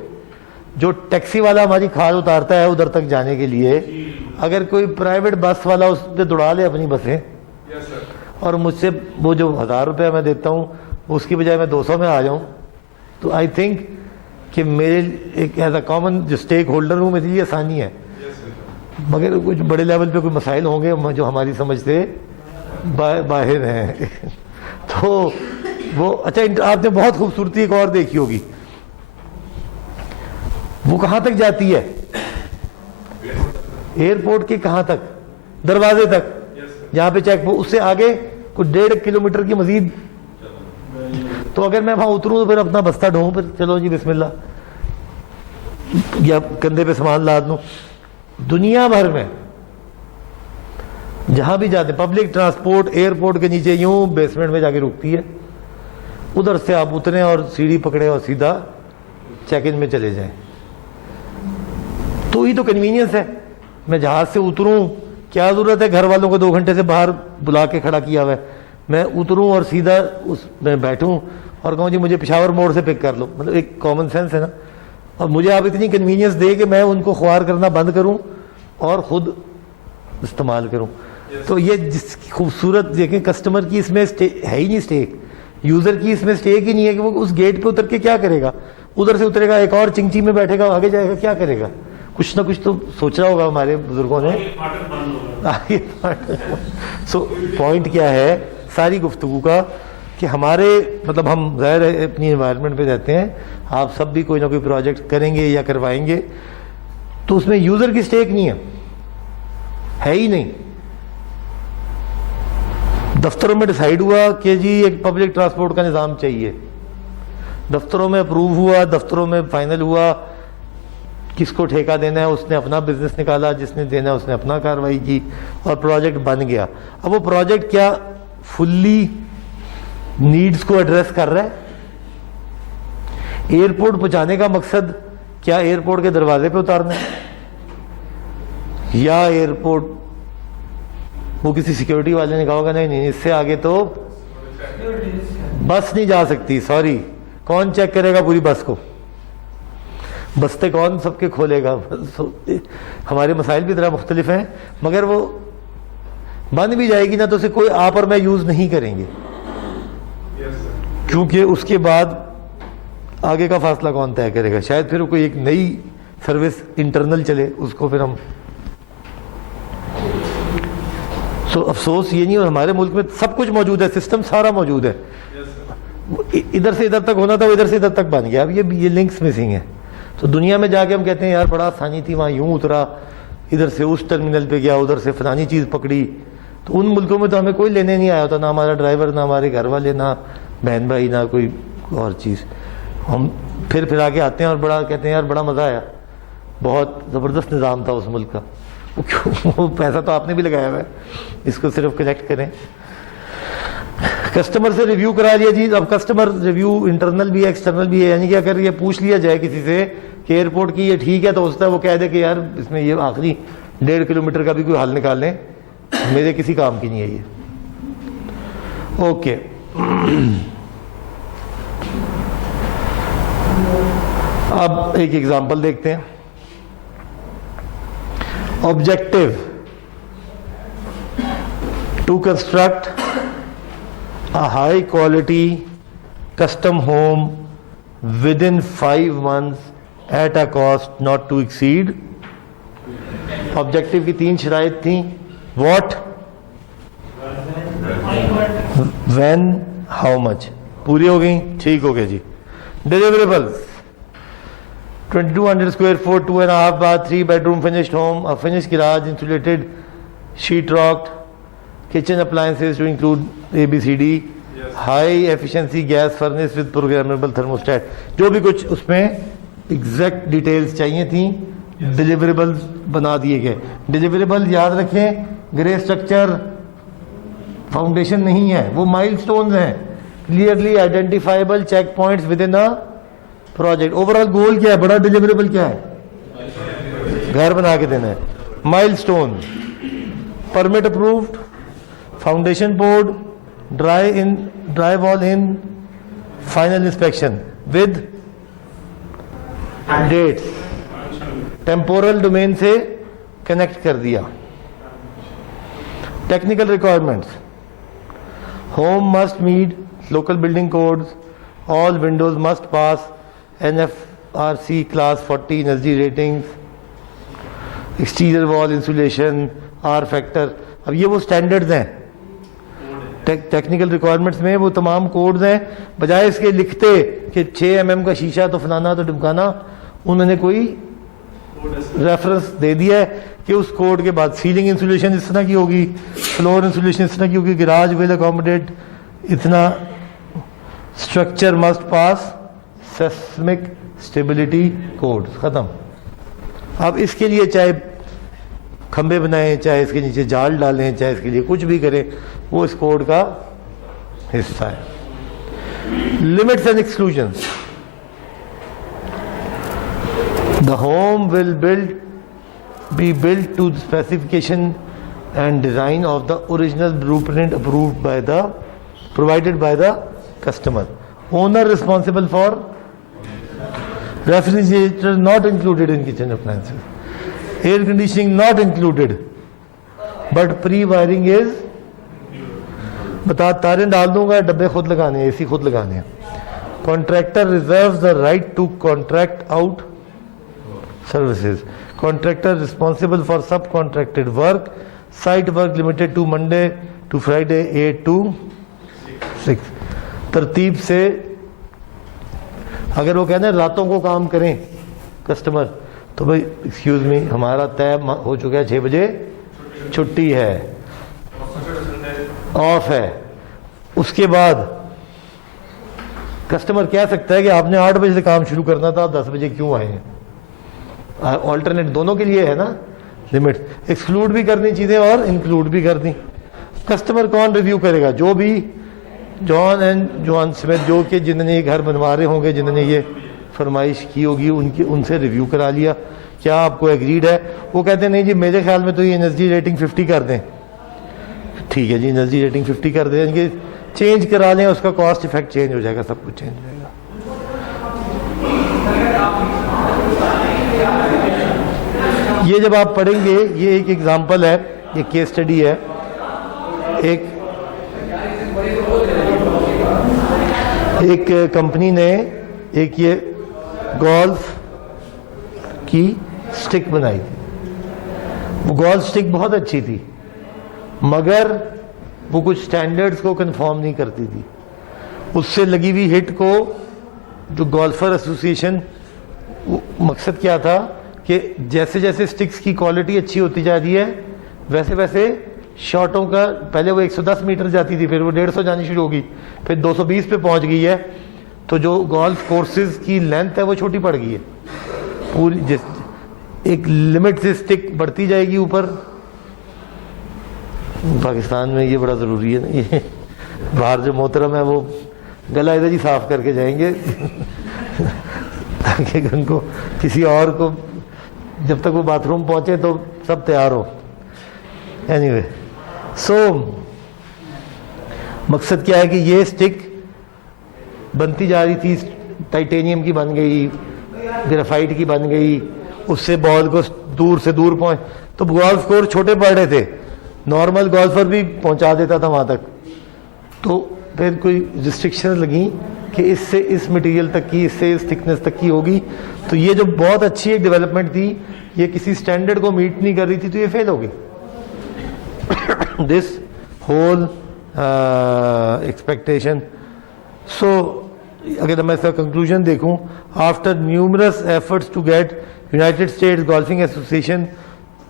जो टैक्सी वाला हमारी खाद उतारता है उधर तक जाने के लिए, अगर कोई प्राइवेट बस वाला उस पर दौड़ा ले अपनी बसें, और मुझसे वो जो 1000 रुपया मैं देता हूँ उसकी बजाय मैं 200 में आ जाऊँ, तो आई थिंक कि मेरे एक एज अ कॉमन जो स्टेक होल्डर हूँ मेरे लिए आसानी है। मगर कुछ बड़े लेवल पे कोई मसाइल होंगे जो हमारी समझ से बाहर हैं तो वो अच्छा। आपने बहुत खूबसूरती एक और देखी होगी, वो कहाँ तक जाती है? एयरपोर्ट के कहाँ तक? दरवाजे तक, जहाँ पे चेक पोस्ट, उससे आगे कुछ 1.5 किलोमीटर की मजीद। तो अगर मैं वहां उतरूं तो फिर अपना बस्ता ढूंढूं, फिर चलो जी बिस्मिल्लाह, या कंधे पे सामान लाद लूं। दुनिया भर में जहां भी जाते, पब्लिक ट्रांसपोर्ट एयरपोर्ट के नीचे यूं बेसमेंट में जाके रुकती है, उधर से आप उतरे और सीढ़ी पकड़े और सीधा चेक इन में चले जाएं। तो ही तो कन्वीनियंस है। मैं जहाज से उतरूं, क्या जरूरत है घर वालों को 2 घंटे से बाहर बुला के खड़ा किया हुआ है, मैं उतरूं और सीधा उसमें बैठूं और कहूं जी मुझे पेशावर मोड़ से पिक कर लो। मतलब एक कॉमन सेंस है ना। और मुझे आप इतनी कन्वीनियंस दे कि मैं उनको ख्वार करना बंद करूं और खुद इस्तेमाल करूं। तो ये जिस खूबसूरत देखें, कस्टमर की इसमें है ही नहीं स्टेक, यूजर की इसमें स्टेक ही नहीं है कि वो उस गेट पे उतर के क्या करेगा। उधर से उतरेगा, एक और चिंची में बैठेगा, आगे जाएगा, क्या करेगा? कुछ ना कुछ तो सोचा होगा हमारे बुजुर्गों ने। सो पॉइंट क्या है सारी गुफ्तगू का कि हमारे मतलब हम ज़ाहिर है अपनी एनवायरनमेंट पे रहते हैं, आप सब भी कोई ना कोई प्रोजेक्ट करेंगे या करवाएंगे, तो उसमें यूजर की स्टेक नहीं है ही नहीं। दफ्तरों में डिसाइड हुआ कि जी एक पब्लिक ट्रांसपोर्ट का निज़ाम चाहिए, दफ्तरों में अप्रूव हुआ, दफ्तरों में फाइनल हुआ, किसको ठेका देना है उसने अपना बिजनेस निकाला, जिसने देना है उसने अपना कार्रवाई की और प्रोजेक्ट बन गया। अब वो प्रोजेक्ट क्या फुल्ली नीड्स को एड्रेस कर रहा है? एयरपोर्ट पहुंचाने का मकसद क्या एयरपोर्ट के दरवाजे पे उतारना है, या एयरपोर्ट वो किसी सिक्योरिटी वाले ने कहा होगा नहीं नहीं इससे आगे तो बस नहीं जा सकती, सॉरी, कौन चेक करेगा पूरी बस को? बस्ते कौन सबके खोलेगा? हमारे मसाइल भी जरा मुख्तलिफ हैं, मगर वो बन भी जाएगी ना तो उसे कोई आप और मैं यूज नहीं करेंगे, क्योंकि उसके बाद आगे का फासला कौन तय करेगा? शायद फिर कोई एक नई सर्विस इंटरनल चले, उसको फिर हम अफसोस ये नहीं। और हमारे मुल्क में सब कुछ मौजूद है, सिस्टम सारा मौजूद है, इधर से इधर तक होना था वो इधर से इधर तक बन गया, अब ये लिंक्स मिसिंग है। तो दुनिया में जाके हम कहते हैं यार बड़ा आसानी थी, वहाँ यूं उतरा, इधर से उस टर्मिनल पे गया, उधर से फलानी चीज़ पकड़ी। तो उन मुल्कों में तो हमें कोई लेने नहीं आया होता, ना हमारा ड्राइवर, ना हमारे घर वाले, ना बहन भाई, ना कोई और चीज़। हम फिर आके आते हैं और बड़ा कहते हैं यार बड़ा मज़ा आया, बहुत ज़बरदस्त निज़ाम था उस मुल्क का। वो क्यों? वो पैसा तो आपने भी लगाया हुआ है, इसको सिर्फ कलेक्ट करें। कस्टमर से रिव्यू करा लिया जी। अब कस्टमर रिव्यू इंटरनल भी है एक्सटर्नल भी है, यानी कि अगर ये पूछ लिया जाए किसी से कि एयरपोर्ट की ये ठीक है, तो उसका वो कह दे कि यार इसमें ये आखिरी 1.5 किलोमीटर का भी कोई हल निकाल लें, मेरे किसी काम की नहीं है ये। ओके, अब एक एग्जांपल देखते हैं। Objective to construct a high quality custom home within 5 months at a cost not to exceed। Objective की 3 शराइत थी, what, when, how much। पूरी हो गई? ठीक हो गया जी। Deliverables 2200 square foot, 2.5 bath, 3 bedroom finished home, a finished garage, insulated, sheet rocked, kitchen appliances to include ABCD, high efficiency gas furnace with programmable thermostat। जो भी कुछ उसमें एग्जैक्ट डिटेल्स चाहिए थी, डिलीवरेबल्स बना दिए गए। डिलीवरेबल याद रखें, ग्रे स्ट्रक्चर फाउंडेशन नहीं है, वो माइलस्टोन्स हैं, clearly identifiable checkpoints within a project. Overall goal क्या है? बड़ा डिलीवरेबल क्या है? घर बना के देना है। Milestone, permit approved, foundation board, dry wall in, final inspection with dates, temporal domain से कनेक्ट कर दिया। Technical requirements, home must meet local building codes, all windows must pass NFRC class 40 energy ratings, exterior wall insulation, R factor. अब ये वो स्टैंडर्ड्स हैं टेक्निकल रिक्वायरमेंट्स में, वो तमाम कोड्स हैं। बजाय इसके लिखते कि 6 mm का शीशा तो फलाना तो ढिमकाना, उन्होंने कोई रेफरेंस दे दिया है कि उस कोड के बाद सीलिंग इंसुलेशन इस तरह की होगी, फ्लोर इंसुलेशन इस तरह की होगी, गैराज विल अकोमोडेट इतना, structure must pass seismic stability code. खत्म। अब इसके लिए चाहे खंबे बनाएं, चाहे इसके नीचे जाल डालें, चाहे इसके लिए कुछ भी करें, वो इस कोड का हिस्सा है। Limits and exclusions, the home will be built to specification and design of the original blueprint approved by the provided by the customer. Owner responsible for refrigerator not included in kitchen appliances, air conditioning not included but pre wiring is, बता तारें डाल दूंगा, डब्बे खुद लगाने हैं, एसी खुद लगाने हैं। Contractor reserves the right to contract out services, contractor responsible for subcontracted work, site work limited to Monday to Friday 8 to 6। तरतीब से अगर वो कहते हैं रातों को काम करें कस्टमर, तो भाई एक्सक्यूज मी, हमारा तय हो चुका है 6 बजे छुट्टी है, ऑफ है। उसके बाद कस्टमर कह सकता है कि आपने 8 बजे से काम शुरू करना था, 10 बजे क्यों आए हैं? ऑल्टरनेट दोनों के लिए है ना लिमिट, एक्सक्लूड भी करनी चीज़ें और इंक्लूड भी करनी। कस्टमर कौन रिव्यू करेगा? जो भी जॉन एंड जॉन स्मिथ जो कि जिन्होंने ये घर बनवा रहे होंगे, जिन्होंने ये फरमाइश की होगी, उनसे रिव्यू करा लिया, क्या आपको एग्रीड है? वो कहते हैं नहीं जी मेरे ख्याल में तो ये एनर्जी रेटिंग 50 कर दें, ठीक है जी एनर्जी रेटिंग 50 कर दें, इनके चेंज करा लें, उसका कॉस्ट इफेक्ट चेंज हो जाएगा, सब कुछ चेंज हो जाएगा। ये जब आप पढ़ेंगे, ये एक एग्जांपल है, ये केस स्टडी है, एक कंपनी ने एक ये गोल्फ की स्टिक बनाई थी। वो गोल्फ स्टिक बहुत अच्छी थी मगर वो कुछ स्टैंडर्ड्स को कंफर्म नहीं करती थी। उससे लगी हुई हिट को जो गोल्फर एसोसिएशन, मकसद क्या था कि जैसे जैसे स्टिक्स की क्वालिटी अच्छी होती जा रही है वैसे वैसे शॉटों का, पहले वो 110 मीटर जाती थी, फिर वो 150 जानी शुरू होगी, फिर 220 पे पहुंच गई है, तो जो गोल्फ कोर्सेज की लेंथ है वो छोटी पड़ गई है पूरी, जिस एक लिमिट से स्टिक बढ़ती जाएगी ऊपर। पाकिस्तान में ये बड़ा ज़रूरी है ना, ये बाहर जो मोहतरम है वो गला इधर ही साफ करके जाएंगे ताकि उनको किसी और को जब तक वो बाथरूम पहुंचे तो सब तैयार हो। एनीवे, सो मकसद क्या है कि ये स्टिक बनती जा रही थी, टाइटेनियम की बन गई, ग्रेफाइट की बन गई, उससे बॉल को दूर से दूर पहुंच, तो गोल्फ कोर्स छोटे पड़ रहे थे, नॉर्मल गोल्फर भी पहुंचा देता था वहां तक। तो फिर कोई रिस्ट्रिक्शन लगी कि इससे इस मटेरियल तक की, इससे इस थिकनेस तक की होगी। तो ये जो बहुत अच्छी एक डेवलपमेंट थी, ये किसी स्टैंडर्ड को मीट नहीं कर रही थी, तो ये फेल होगी। This whole expectation. सो अगर मैं इसका कंक्लूजन देखूं, after numerous efforts to get United States golfing association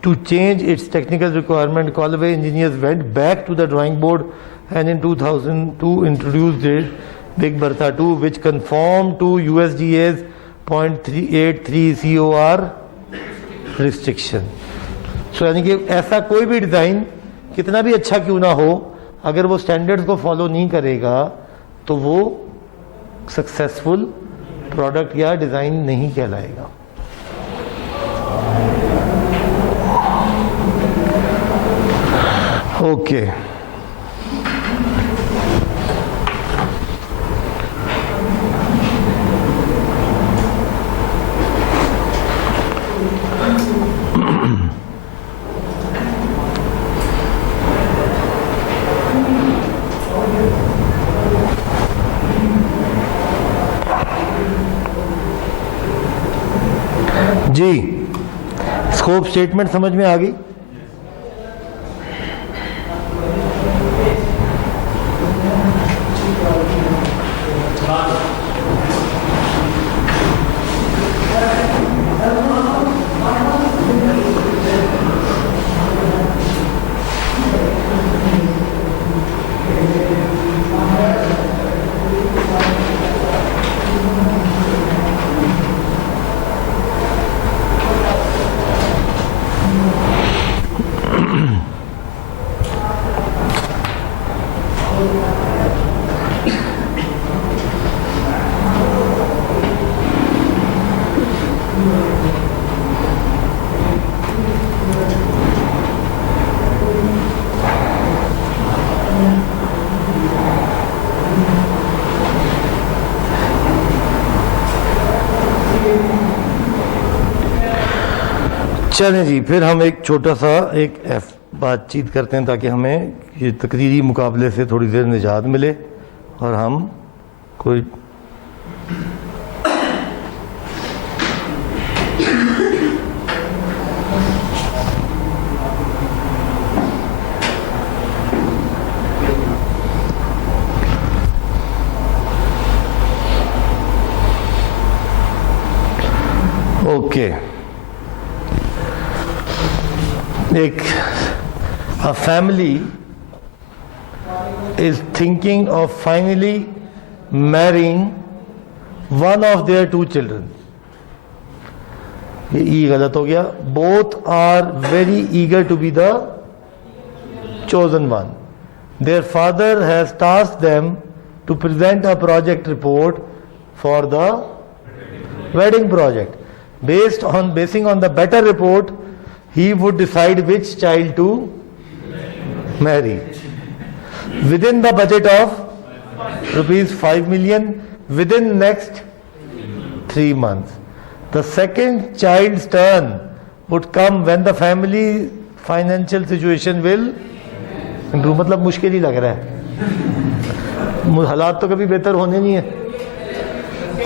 to change its technical requirement, Callaway engineers went back to the drawing board and in 2002 introduced it, Big Bertha 2, which conformed to USDA's 0.383 COR restriction. So यानी कि ऐसा कोई भी डिज़ाइन कितना भी अच्छा क्यों ना हो, अगर वो स्टैंडर्ड्स को फॉलो नहीं करेगा तो वो सक्सेसफुल प्रोडक्ट या डिज़ाइन नहीं कहलाएगा। ओके, जी स्कोप स्टेटमेंट समझ में आ गई? चलें जी, फिर हम एक छोटा सा एक बातचीत करते हैं ताकि हमें ये तकरीरी मुकाबले से थोड़ी देर निजात मिले और हम कोई okay a family is thinking of finally marrying one of their two children. ये ई गलत हो गया. Both are very eager to be the chosen one. Their father has tasked them to present a project report for the wedding project. Basing on the better report, he would decide which child to marry. Within the budget of rupees 5 million within next 3 months. The second child's turn would come when the family financial situation will improve. मतलब मुश्किल ही लग रहा है, हालात तो कभी बेहतर होने नहीं है.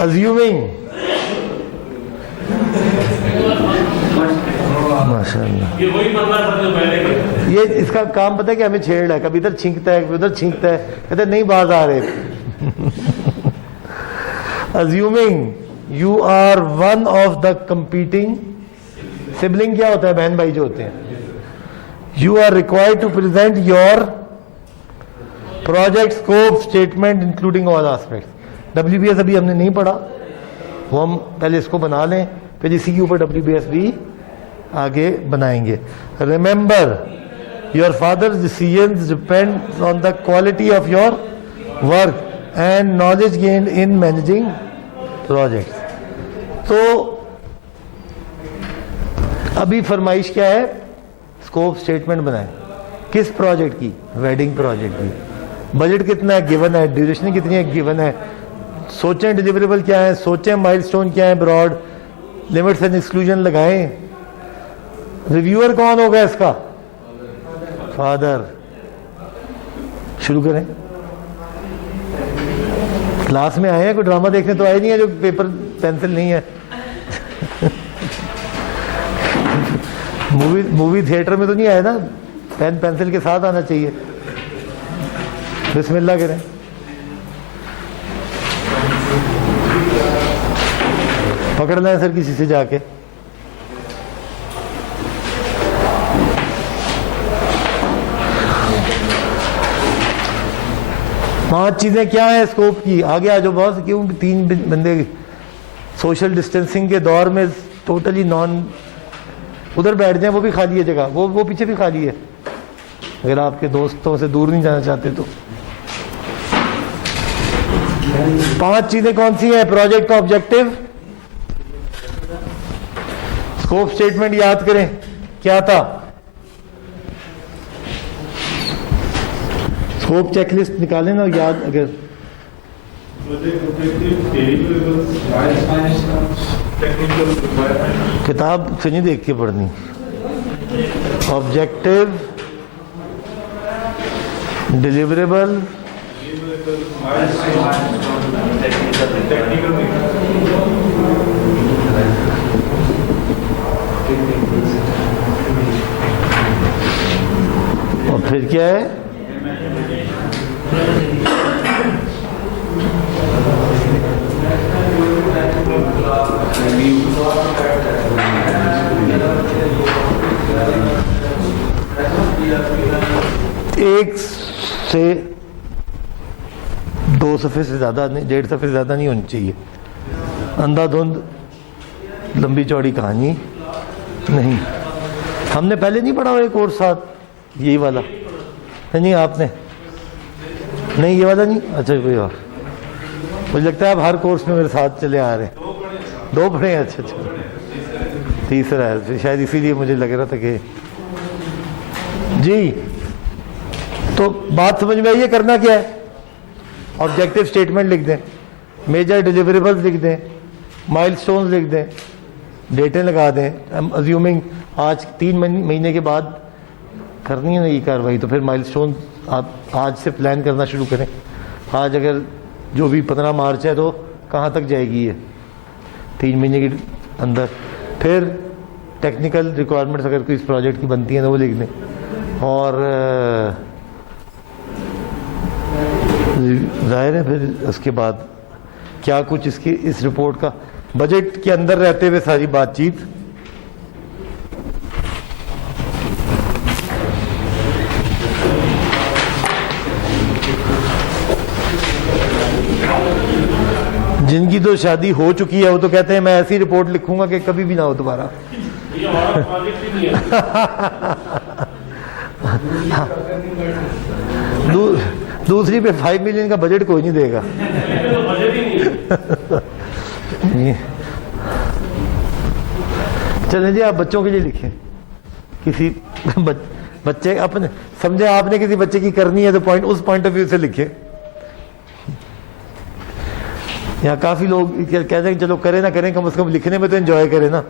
Assuming माशाल्लाह ये वही बंदा था जो पहले के. ये इसका काम पता है कि हमें छेड़ है, कभी इधर छींकता है कभी उधर छींकता है, कहते नहीं बाज आ रहे. Assuming you are one of the competing sibling, क्या होता है बहन भाई जो होते हैं, you are required to present your project scope statement including all aspects. WBS अभी हमने नहीं पढ़ा, वो हम पहले इसको बना लें, फिर इसी के ऊपर WBS भी आगे बनाएंगे. Remember, your father's decisions depend on the quality of your work and knowledge gained in managing projects. तो अभी फरमाइश क्या है, स्कोप स्टेटमेंट बनाए. किस प्रोजेक्ट की? वेडिंग प्रोजेक्ट की. बजट कितना है? गिवन है. ड्यूरेशन कितनी है? गिवन है. सोचें डिलीवरेबल क्या है, सोचें माइलस्टोन क्या है, ब्रॉड लिमिट्स एंड एक्सक्लूजन लगाएं. रिव्यूअर कौन होगा इसका? फादर. शुरू करें. क्लास में आए हैं, कोई ड्रामा देखने तो आए नहीं है जो पेपर पेंसिल नहीं है. मूवी थिएटर में तो नहीं आए ना, पेन पेंसिल के साथ आना चाहिए. बिस्मिल्लाह करें. पकड़ना है सर किसी से जाके. पांच चीजें क्या है स्कोप की? आगे आ जाओ बॉस. क्यों 3 बंदे सोशल डिस्टेंसिंग के दौर में टोटली नॉन, उधर बैठ जाए, वो भी खाली है जगह, वो पीछे भी खाली है, अगर आपके दोस्तों से दूर नहीं जाना चाहते तो. 5 चीजें कौन सी है? प्रोजेक्ट का ऑब्जेक्टिव, स्कोप स्टेटमेंट याद करें क्या था, स्कोप चेकलिस्ट निकालें ना याद. अगर किताब से नहीं देख के पढ़नी. ऑब्जेक्टिव, डिलीवरेबल, और फिर क्या है? एक से 2 सफ़े से ज़्यादा नहीं, 1.5 सफ़े से ज़्यादा नहीं होनी चाहिए. अंधाधुंध लंबी चौड़ी कहानी नहीं. हमने पहले नहीं पढ़ा हुआ एक और साथ, यही वाला नहीं आपने? नहीं ये वाला नहीं. अच्छा कोई और, मुझे लगता है आप हर कोर्स में मेरे साथ चले आ रहे हैं. 2 पढ़े हैं. अच्छा अच्छा, तीसरा है शायद, इसीलिए मुझे लग रहा था कि जी. तो बात समझ में आई है? करना क्या है? ऑब्जेक्टिव स्टेटमेंट लिख दें, मेजर डिलीवरेबल्स लिख दें, माइलस्टोन्स लिख दें, डेटें लगा दें. अज्यूमिंग आज 3 महीने के बाद करनी है ना ये कार्रवाई, तो फिर माइलस्टोन आप आज से प्लान करना शुरू करें. आज अगर जो भी 15 मार्च है तो कहाँ तक जाएगी ये? 3 महीने के अंदर. फिर टेक्निकल रिक्वायरमेंट्स अगर कोई इस प्रोजेक्ट की बनती है तो वो लिख दें. और जाहिर है फिर उसके बाद क्या कुछ इसकी इस रिपोर्ट का बजट के अंदर रहते हुए सारी बातचीत. जिनकी तो शादी हो चुकी है वो तो कहते हैं मैं ऐसी रिपोर्ट लिखूंगा कि कभी भी ना हो दोबारा। ये हमारा प्रोजेक्ट ही नहीं है। दूसरी पे 5 मिलियन का बजट कोई नहीं देगा। लेकिन तो बजट ही नहीं है। चलें जी, आप बच्चों के लिए लिखें किसी बच्चे अपने समझे आपने किसी बच्चे की करनी है तो उस पॉइंट ऑफ व्यू से लिखे। यहाँ काफी लोग कहते हैं कि चलो करें ना करें, कम से कम लिखने में तो एंजॉय करें ना।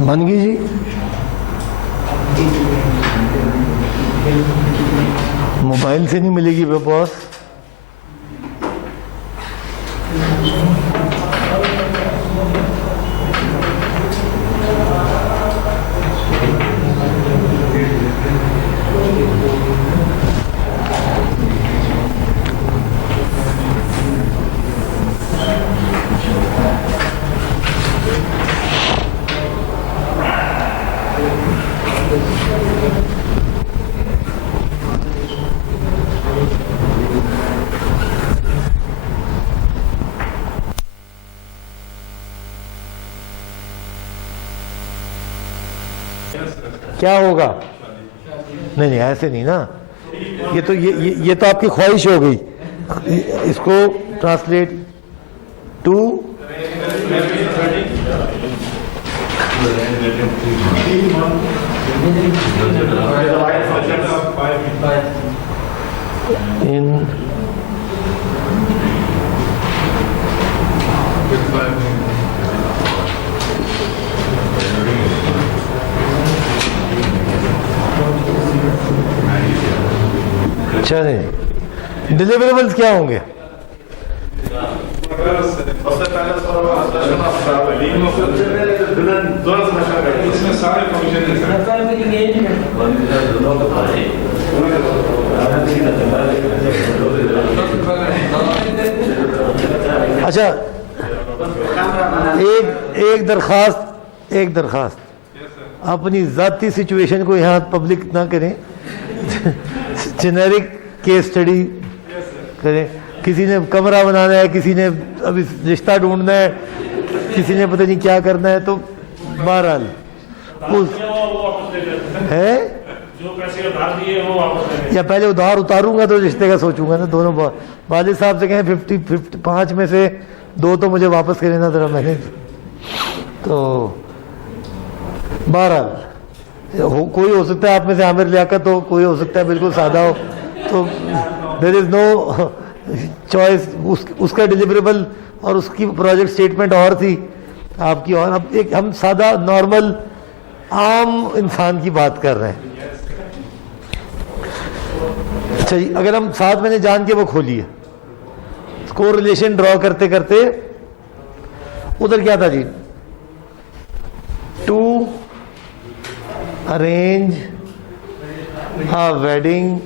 बन गई जी। मोबाइल से नहीं मिलेगी बॉस। क्या होगा? नहीं नहीं ऐसे नहीं ना, ये तो आपकी ख्वाहिश हो गई। इसको ट्रांसलेट टू इन चले डिलीवरेबल्स क्या होंगे? इसमें सारे कमीशन अच्छा, एक दरखास्त अपनी जाती सिचुएशन को यहाँ पब्लिक ना करें। जेनेरिक केस स्टडी करें। किसी ने कमरा बनाना है, किसी ने अभी रिश्ता ढूंढना है, किसी ने पता नहीं क्या करना है, तो बहरहाल उस है जो पैसे उधार दिए वो वापस या पहले उधार उतारूंगा तो रिश्ते का सोचूंगा ना। दोनों वालिद साहब से कहें 5 में से 2 तो मुझे वापस करे ना जरा। मैंने तो बहरहाल कोई हो सकता है आप में से आमिर लियाकत हो, कोई हो सकता है बिल्कुल सादा हो, तो देयर इज नो चॉइस। उसका डिलीवरेबल और उसकी प्रोजेक्ट स्टेटमेंट और थी, आपकी और। अब एक हम सादा नॉर्मल आम इंसान की बात कर रहे हैं। अच्छा जी, अगर हम 7 महीने जान के वो खोलिए, को रिलेशन ड्रॉ करते करते उधर क्या था जी, to arrange a wedding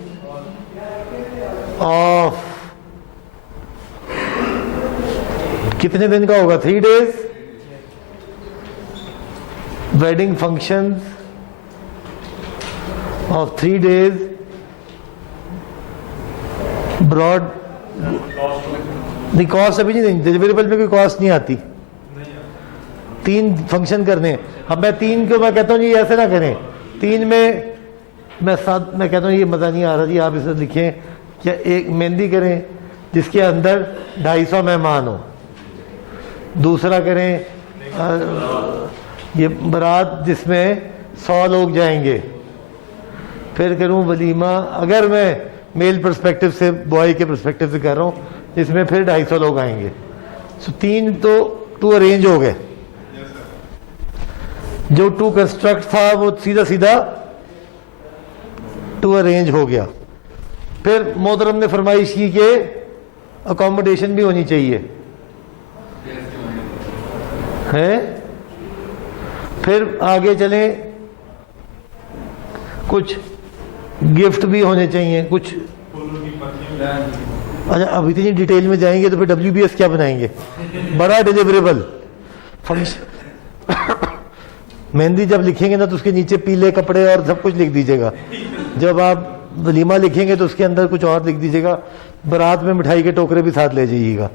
of कितने दिन का होगा, 3 days, wedding function of 3 days, broad. नहीं, कॉस्ट अभी नहीं, डिलीवरेबल में कोई कॉस्ट नहीं आती। 3 फंक्शन करने हैं। अब मैं 3 को मैं कहता हूँ जी ऐसे ना करें, 3 में मैं कहता हूँ ये मज़ा नहीं आ रहा जी, आप इसे लिखें क्या, एक मेहंदी करें जिसके अंदर 250 मेहमान हो, दूसरा करें ये बारात जिसमें 100 लोग जाएंगे, फिर करूँ वलीमा, अगर मैं मेल पर्सपेक्टिव से, बॉय के पर्सपेक्टिव से कर रहा हूँ, जिसमें फिर 250 लोग आएंगे। सो 3 तो 2 अरेंज हो गए। जो 2 कंस्ट्रक्ट था वो सीधा सीधा 2 अरेंज हो गया। फिर मोहतरम ने फरमाइश की कि अकोमोडेशन भी होनी चाहिए है। फिर आगे चलें, कुछ गिफ्ट भी होने चाहिए, कुछ। अच्छा, अब इतनी डिटेल में जाएंगे तो फिर WBS क्या बनाएंगे, बड़ा डिलीवरेबल फंक्शन। मेहंदी जब लिखेंगे ना तो उसके नीचे पीले कपड़े और सब कुछ लिख दीजिएगा। जब आप वलीमा लिखेंगे तो उसके अंदर कुछ और लिख दीजिएगा। बारात में मिठाई के टोकरे भी साथ ले जाइएगा।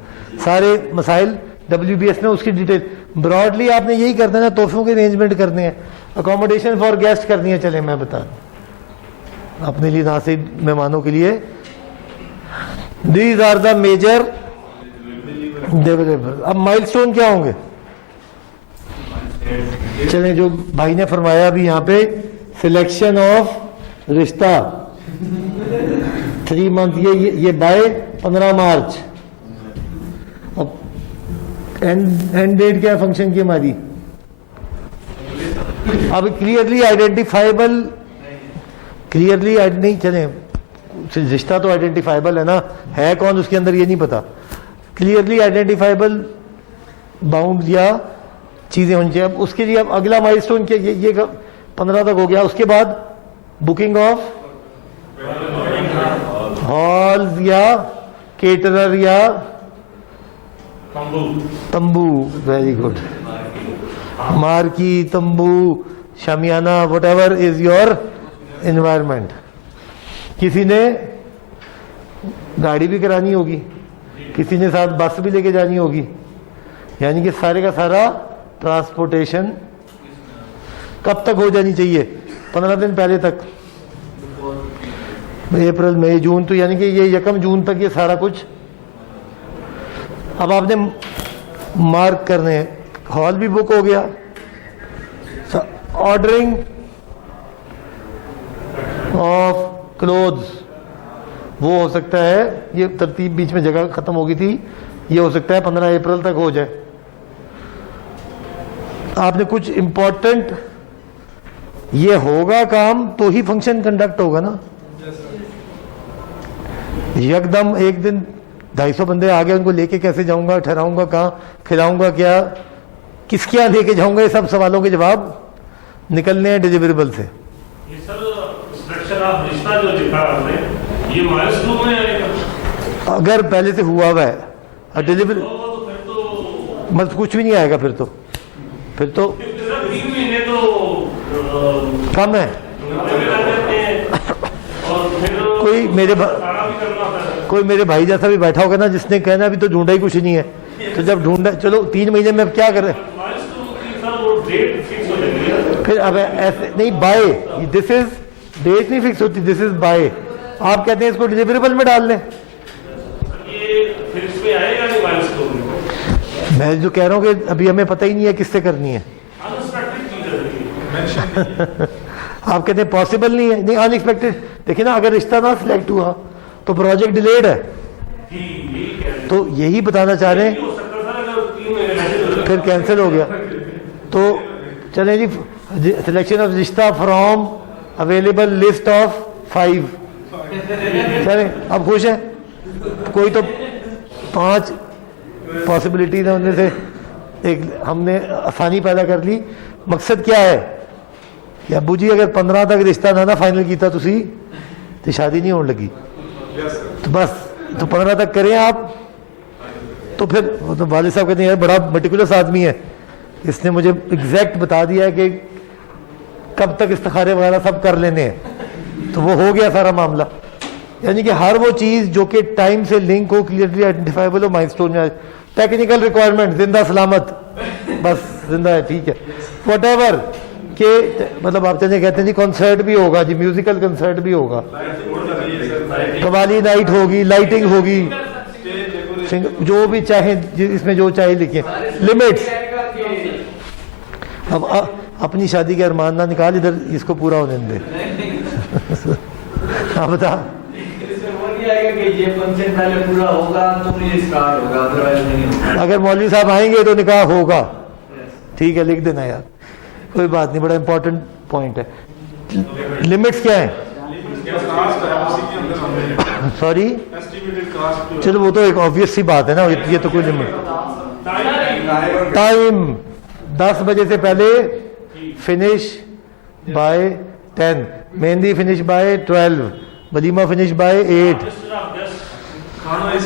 सारे मसाइल WBS में उसकी डिटेल। ब्रॉडली आपने यही करना है ना, तोहफों के अरेंजमेंट करने हैं, अकोमोडेशन फॉर गेस्ट करनी है। चले मैं बता अपने लिए, ना से मेहमानों के लिए। These are the major deliverable. अब माइलस्टोन क्या होंगे, चलें, जो भाई ने फरमाया भी यहाँ पे, सिलेक्शन ऑफ रिश्ता 3 month, ये बाय 15 मार्च। अब एंड डेट क्या है फंक्शन की हमारी, अब क्लियरली आइडेंटिफाइबल, क्लियरली नहीं, चलें, रिश्ता तो आइडेंटिफाइबल है ना, है कौन उसके अंदर ये नहीं पता। क्लियरली आइडेंटिफाइबल बाउंड या चीजें होनी चाहिए। अब उसके लिए अब अगला माइलस्टोन के ये 15 तक हो गया। उसके बाद बुकिंग ऑफ हॉल्स या केटरर या तंबू, वेरी गुड, मार्की, तंबू, शामियाना, whatever is your environment. किसी ने गाड़ी भी करानी होगी, किसी ने साथ बस भी लेके जानी होगी, यानी कि सारे का सारा ट्रांसपोर्टेशन कब तक हो जानी चाहिए, 15 दिन पहले तक, अप्रैल मई जून, तो यानी कि ये 1 जून तक ये सारा कुछ। अब आपने मार्क करने हैं, हॉल भी बुक हो गया, ऑर्डरिंग ऑफ क्लोथ्स, वो हो सकता है, ये तरतीब बीच में जगह खत्म हो गई थी, ये हो सकता है 15 अप्रैल तक हो जाए। आपने कुछ इंपॉर्टेंट, ये होगा काम तो ही फंक्शन कंडक्ट होगा ना। एकदम एक दिन 250 बंदे आ गए, उनको लेके कैसे जाऊंगा, ठहराऊंगा कहाँ, खिलाऊंगा क्या, किसके यहाँ लेके जाऊंगा, ये सब सवालों के जवाब निकलने हैं डिलीवरेबल से। ये सर स्ट्रक्चर ऑफ रिश्ता जो दिखा आपने, ये माइलस्टोन में आएगा। अगर पहले से हुआ हुआ है डिलीवरी, तो फिर तो बस कुछ भी नहीं आएगा, फिर तो 3 महीने तो कम है। और फिर कोई मेरे सारा भी करना होता है। कोई मेरे भाई जैसा भी बैठा होगा ना, जिसने कहना अभी तो ढूंढा ही कुछ नहीं है, तो जब ढूंढा, चलो 3 महीने में अब क्या करें, माइलस्टोन की सर वो डेट फिक्स हो जाती है। फिर अब ऐसे नहीं, बाय, दिस इज डेट नहीं फिक्स होती, दिस इज बाय। आप कहते हैं इसको डिलीवरेबल में डाल लें, ये फिर इसमें आएगा नहीं माइलस्टोन में। मैं जो कह रहा हूँ कि अभी हमें पता ही नहीं है किससे करनी है। अनएक्सपेक्टेड चीज है। आप कहते हैं पॉसिबल नहीं है, नहीं, अनएक्सपेक्टेड। देखिए ना, अगर रिश्ता ना सिलेक्ट हुआ तो प्रोजेक्ट डिलेड है। जी यही कह रहे हैं। तो यही बताना चाह रहे हैं, हो सकता था अगर 3 महीने पहले फिर कैंसिल हो गया। तो चलें जी, सिलेक्शन ऑफ रिश्ता फ्रॉम अवेलेबल लिस्ट ऑफ 5। चलें, अब खुश है? कोई तो 5 पॉसिबिलिटीज है, उनमें से एक हमने आसानी पैदा कर ली। मकसद क्या है कि अबू जी अगर 15 तक रिश्ता ना फाइनल किया तुसी तो शादी नहीं होने लगी, तो बस तो 15 तक करें आप। तो फिर वो तो वालिद साहब कहते हैं यार बड़ा मटिकुलस आदमी है, इसने मुझे एग्जैक्ट बता दिया है कि कब तक इस्तिखारे वगैरह सब कर लेने हैं, तो वो हो गया सारा मामला। यानी कि हर वो चीज़ जो कि टाइम से लिंक हो, क्लियरली आइडेंटिफाइबल हो, माइलस्टोन में। टेक्निकल रिक्वायरमेंट जिंदा सलामत, बस जिंदा है, ठीक है। वॉटेवर के मतलब आप चलिए कहते हैं जी कॉन्सर्ट भी होगा जी, म्यूजिकल कंसर्ट भी होगा, कवाली नाइट होगी, लाइटिंग होगी, जो भी चाहे इसमें जो चाहे लिखें। लिमिट्स, अब अपनी शादी के अरमान ना निकाल, इधर इसको पूरा होने दे। हाँ बता। ये फंक्शन पहले पूरा होगा तो नहीं स्टार्ट होगा, अदरवाइज नहीं होगा। अगर मौलवी साहब आएंगे तो निकाह होगा, ठीक है, लिख देना यार, कोई बात नहीं, बड़ा इंपॉर्टेंट पॉइंट है। लिमिट्स क्या है? सॉरी, चलो वो तो एक ऑब्वियस सी बात है ना, ये तो कोई लिमिट। टाइम 10 बजे से पहले finish by 10, mehndi finish by 12, walima finish by 8,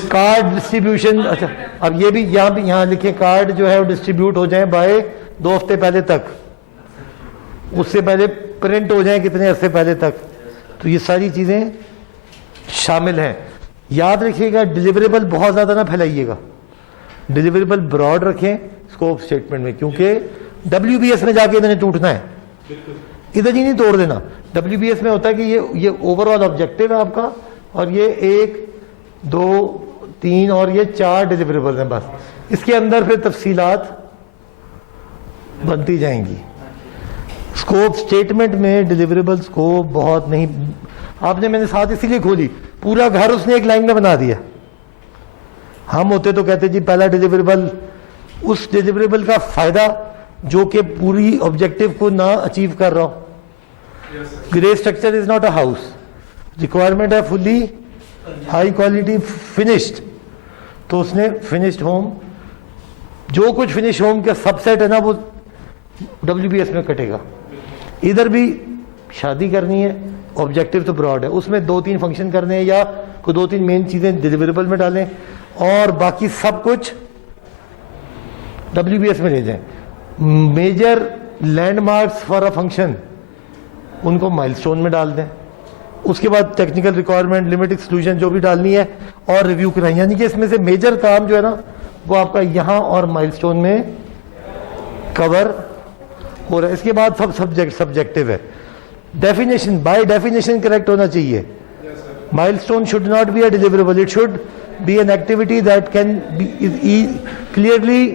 card distribution. अच्छा, अब ये भी यहाँ लिखे, कार्ड जो है वो डिस्ट्रीब्यूट हो जाए बाय 2 हफ्ते पहले तक, उससे पहले प्रिंट हो जाए कितने अरसे पहले तक। तो ये सारी चीज़ें शामिल हैं। याद रखिएगा डिलीवरेबल बहुत ज़्यादा ना फैलाइएगा, डिलीवरेबल ब्रॉड रखें स्कोप स्टेटमेंट में, क्योंकि WBS में जाके इन्हें टूटना है, इधर ही नहीं तोड़ देना। WBS में होता है कि ये ओवरऑल ऑब्जेक्टिव है आपका, और ये 1 2 3 और ये 4 डिलीवरेबल हैं बस, इसके अंदर फिर तफसीलात बनती जाएंगी। स्कोप स्टेटमेंट में डिलीवरेबल्स को बहुत नहीं, आपने मैंने साथ इसीलिए खोली, पूरा घर उसने एक लाइन में बना दिया। हम होते तो कहते जी पहला डिलीवरेबल, उस डिलीवरेबल का फायदा जो कि पूरी ऑब्जेक्टिव को ना अचीव कर रहा हो। Grey structure is not a house, requirement है फुली हाई क्वालिटी फिनिश्ड, तो उसने फिनिश्ड होम, जो कुछ फिनिश होम का सबसेट है ना वो WBS में कटेगा। इधर भी शादी करनी है, ऑब्जेक्टिव तो ब्रॉड है, उसमें 2-3 फंक्शन करने हैं या कोई 2-3 मेन चीज़ें डिलीवरेबल में डालें, और बाकी सब कुछ WBS में ले जाएं। Major landmarks for a function उनको माइलस्टोन में डाल दें, उसके बाद टेक्निकल रिक्वायरमेंट, लिमिट एक्सक्लूजन जो भी डालनी है, और रिव्यू कराएं। यानी कि इसमें से मेजर काम जो है ना वो आपका यहाँ और माइलस्टोन में कवर हो रहा है। इसके बाद सब सब्जेक्टिव है। डेफिनेशन, बाय डेफिनेशन करेक्ट होना चाहिए। Milestone should not be a deliverable, it should be an activity that can be clearly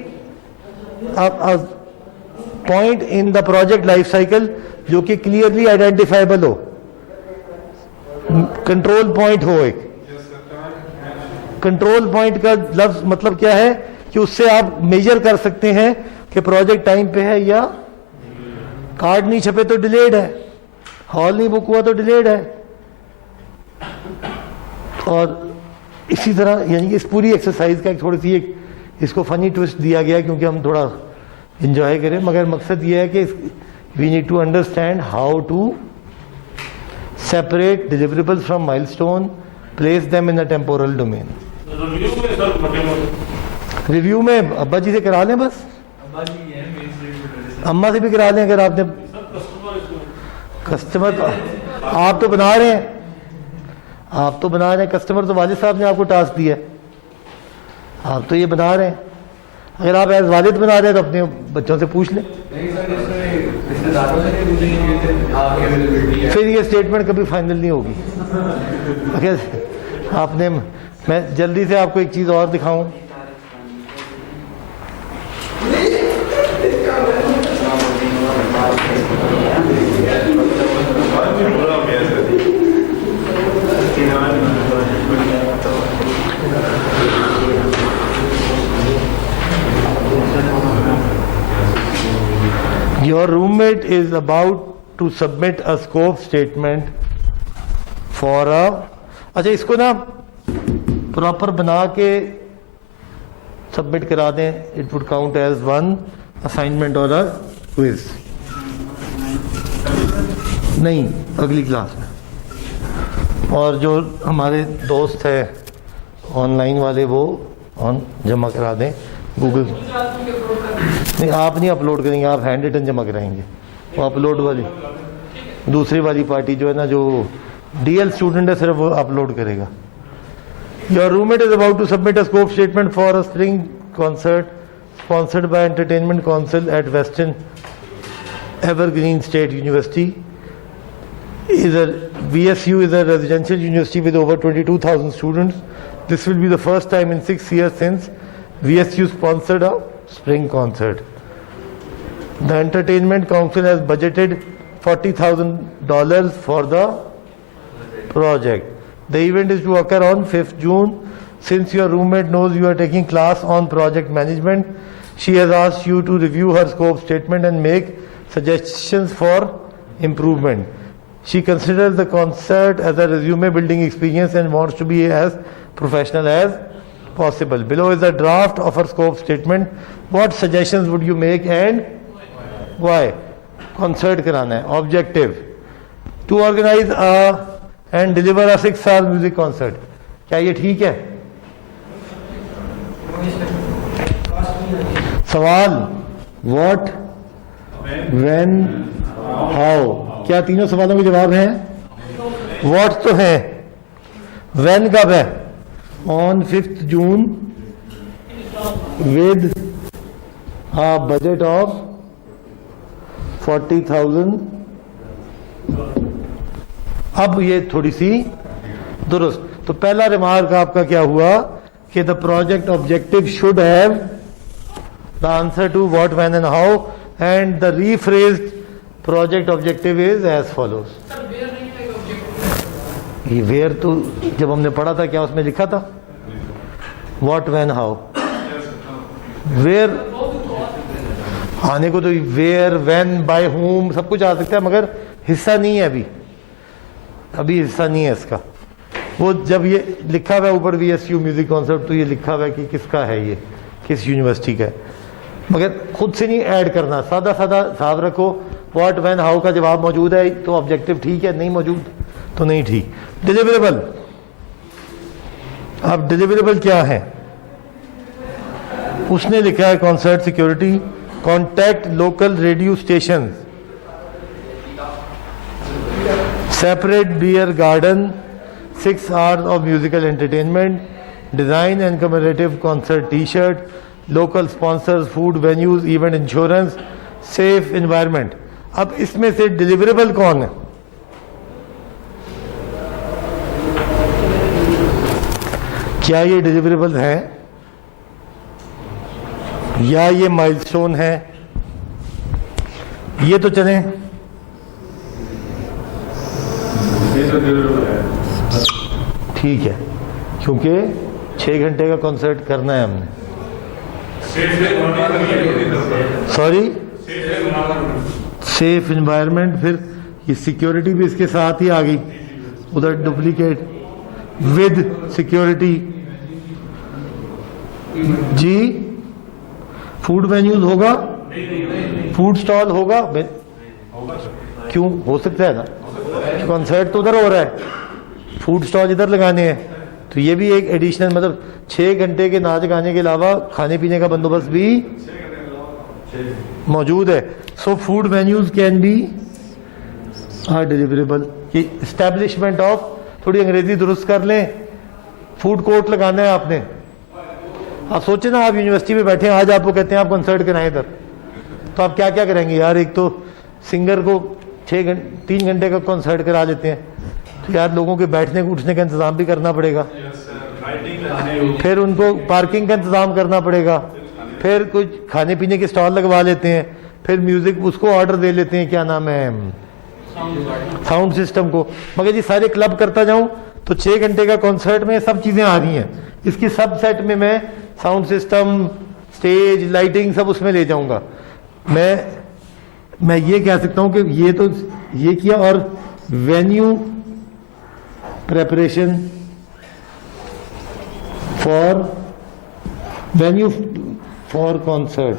point in the project life cycle, जो कि क्लियरली आइडेंटिफाइबल हो, कंट्रोल पॉइंट हो। एक कंट्रोल पॉइंट का लफ्ज मतलब क्या है कि उससे आप मेजर कर सकते हैं कि प्रोजेक्ट टाइम पे है या कार्ड नहीं छपे तो डिलेड है, हॉल नहीं बुक हुआ तो डिलेड है। और इसी तरह यानी कि इस पूरी एक्सरसाइज का एक थोड़ी सी एक इसको फनी ट्विस्ट दिया गया क्योंकि हम थोड़ा इंजॉय करें, मगर मकसद ये है कि we need to understand how to separate deliverables from milestone, place them in a temporal domain. Review में अब्बा जी से करा लें, बस अम्मा से भी करा लें अगर आपने कस्टमर तो, आप तो बना रहे हैं, आप तो बना रहे हैं, कस्टमर तो वालिद साहब ने आपको टास्क दिया है, आप तो ये बना रहे हैं। अगर आप एज वालिद बना रहे हैं तो अपने बच्चों से पूछ लें, फिर ये स्टेटमेंट कभी फाइनल नहीं होगी। अगर आपने, मैं जल्दी से आपको एक चीज़ और दिखाऊं, Your roommate is about to submit a scope statement for a, अच्छा इसको ना प्रॉपर बना के सबमिट करा दें, it would count as one assignment और अ क्विज। नहीं, अगली क्लास में। और जो हमारे दोस्त है ऑनलाइन वाले वो ऑन जमा करा दें गूगल। नहीं, आप नहीं अपलोड करेंगे, आप हैंड रिटन जमा कराएंगे। वो अपलोड वाली दूसरी वाली पार्टी जो है ना, जो डीएल स्टूडेंट है, सिर्फ वो अपलोड करेगा। Your roommate is about to submit a scope statement for a spring concert sponsored by entertainment council at western evergreen state university. VSU is a residential university with over 22,000 students. This will be the first time in 6 years since VSU sponsored a spring concert. The Entertainment Council has budgeted $40,000 for the project. The event is to occur on 5th June. Since your roommate knows you are taking class on project management, she has asked you to review her scope statement and make suggestions for improvement. She considers the concert as a resume building experience and wants to be as professional as possible. Below is a draft of her scope statement. What suggestions would you make and why? Concert कराना है. Objective: to organize and deliver a 6-hour music concert. क्या ये ठीक है? सवाल: what, when, how. क्या तीनों सवालों के जवाब हैं? What तो है, when कब है? On 5th June with a budget of 40,000। अब ये थोड़ी सी दुरुस्त। तो पहला रिमार्क आपका क्या हुआ कि the project objective should have the answer to what, when and how, and the rephrased project objective is as follows. ये वेयर तो जब हमने पढ़ा था क्या उसमें लिखा था? What, when, how. वेयर आने को तो वेयर, व्हेन, बाय होम सब कुछ आ सकता है, मगर हिस्सा नहीं है अभी हिस्सा नहीं है इसका। वो जब ये लिखा हुआ है ऊपर VSU म्यूजिक कॉन्सर्ट, तो ये लिखा हुआ है कि किसका है, ये किस यूनिवर्सिटी का है, मगर खुद से नहीं ऐड करना। सादा सादा हिसाब रखो। व्हाट, व्हेन, हाउ का जवाब मौजूद है तो ऑब्जेक्टिव ठीक है, नहीं मौजूद तो नहीं ठीक। डिलीवरेबल, अब डिलीवरेबल क्या है? उसने लिखा है concert security, contact local radio station, separate beer garden, 6 hours of musical entertainment, design and commemorative concert t-shirt, local sponsors, food venues, event insurance, safe environment। अब इसमें से डिलीवरेबल कौन है? क्या ये डिलीवरेबल है या ये माइलस्टोन है? ये तो चलें, ठीक है, क्योंकि 6 घंटे का कॉन्सर्ट करना है हमने। सॉरी, सेफ एनवायरनमेंट, फिर ये सिक्योरिटी भी इसके साथ ही आ गई, उधर डुप्लीकेट विद सिक्योरिटी। जी, फूड वेन्यूज होगा, फूड स्टॉल होगा, क्यों? हो सकता है ना, कॉन्सर्ट तो उधर हो रहा है, फूड स्टॉल इधर लगाने हैं, तो ये भी एक एडिशनल, मतलब 6 घंटे के नाच गाने के अलावा खाने पीने का बंदोबस्त भी मौजूद है। So food venues can be our deliverable. कि एस्टेब्लिशमेंट ऑफ, थोड़ी अंग्रेजी दुरुस्त कर लें, फूड कोर्ट लगाना है आपने। आप सोचे ना, आप यूनिवर्सिटी में बैठे हैं, आज आपको कहते हैं आप कंसर्ट कराएं इधर, तो आप क्या क्या करेंगे यार? एक तो सिंगर को 3 घंटे का कंसर्ट करा लेते हैं, तो यार लोगों के बैठने उठने का इंतजाम भी करना पड़ेगा, फिर उनको पार्किंग का इंतजाम करना पड़ेगा, फिर कुछ खाने पीने के स्टॉल लगवा लेते हैं, फिर म्यूजिक उसको ऑर्डर दे लेते हैं, क्या नाम है, साउंड सिस्टम को। मगर ये सारे क्लब करता जाऊं तो 6 घंटे का कॉन्सर्ट में सब चीजें आ रही हैं, इसकी सब सेट में मैं साउंड सिस्टम, स्टेज, लाइटिंग सब उसमें ले जाऊंगा। मैं मैं ये कह सकता हूं कि ये तो ये किया, और venue preparation for concert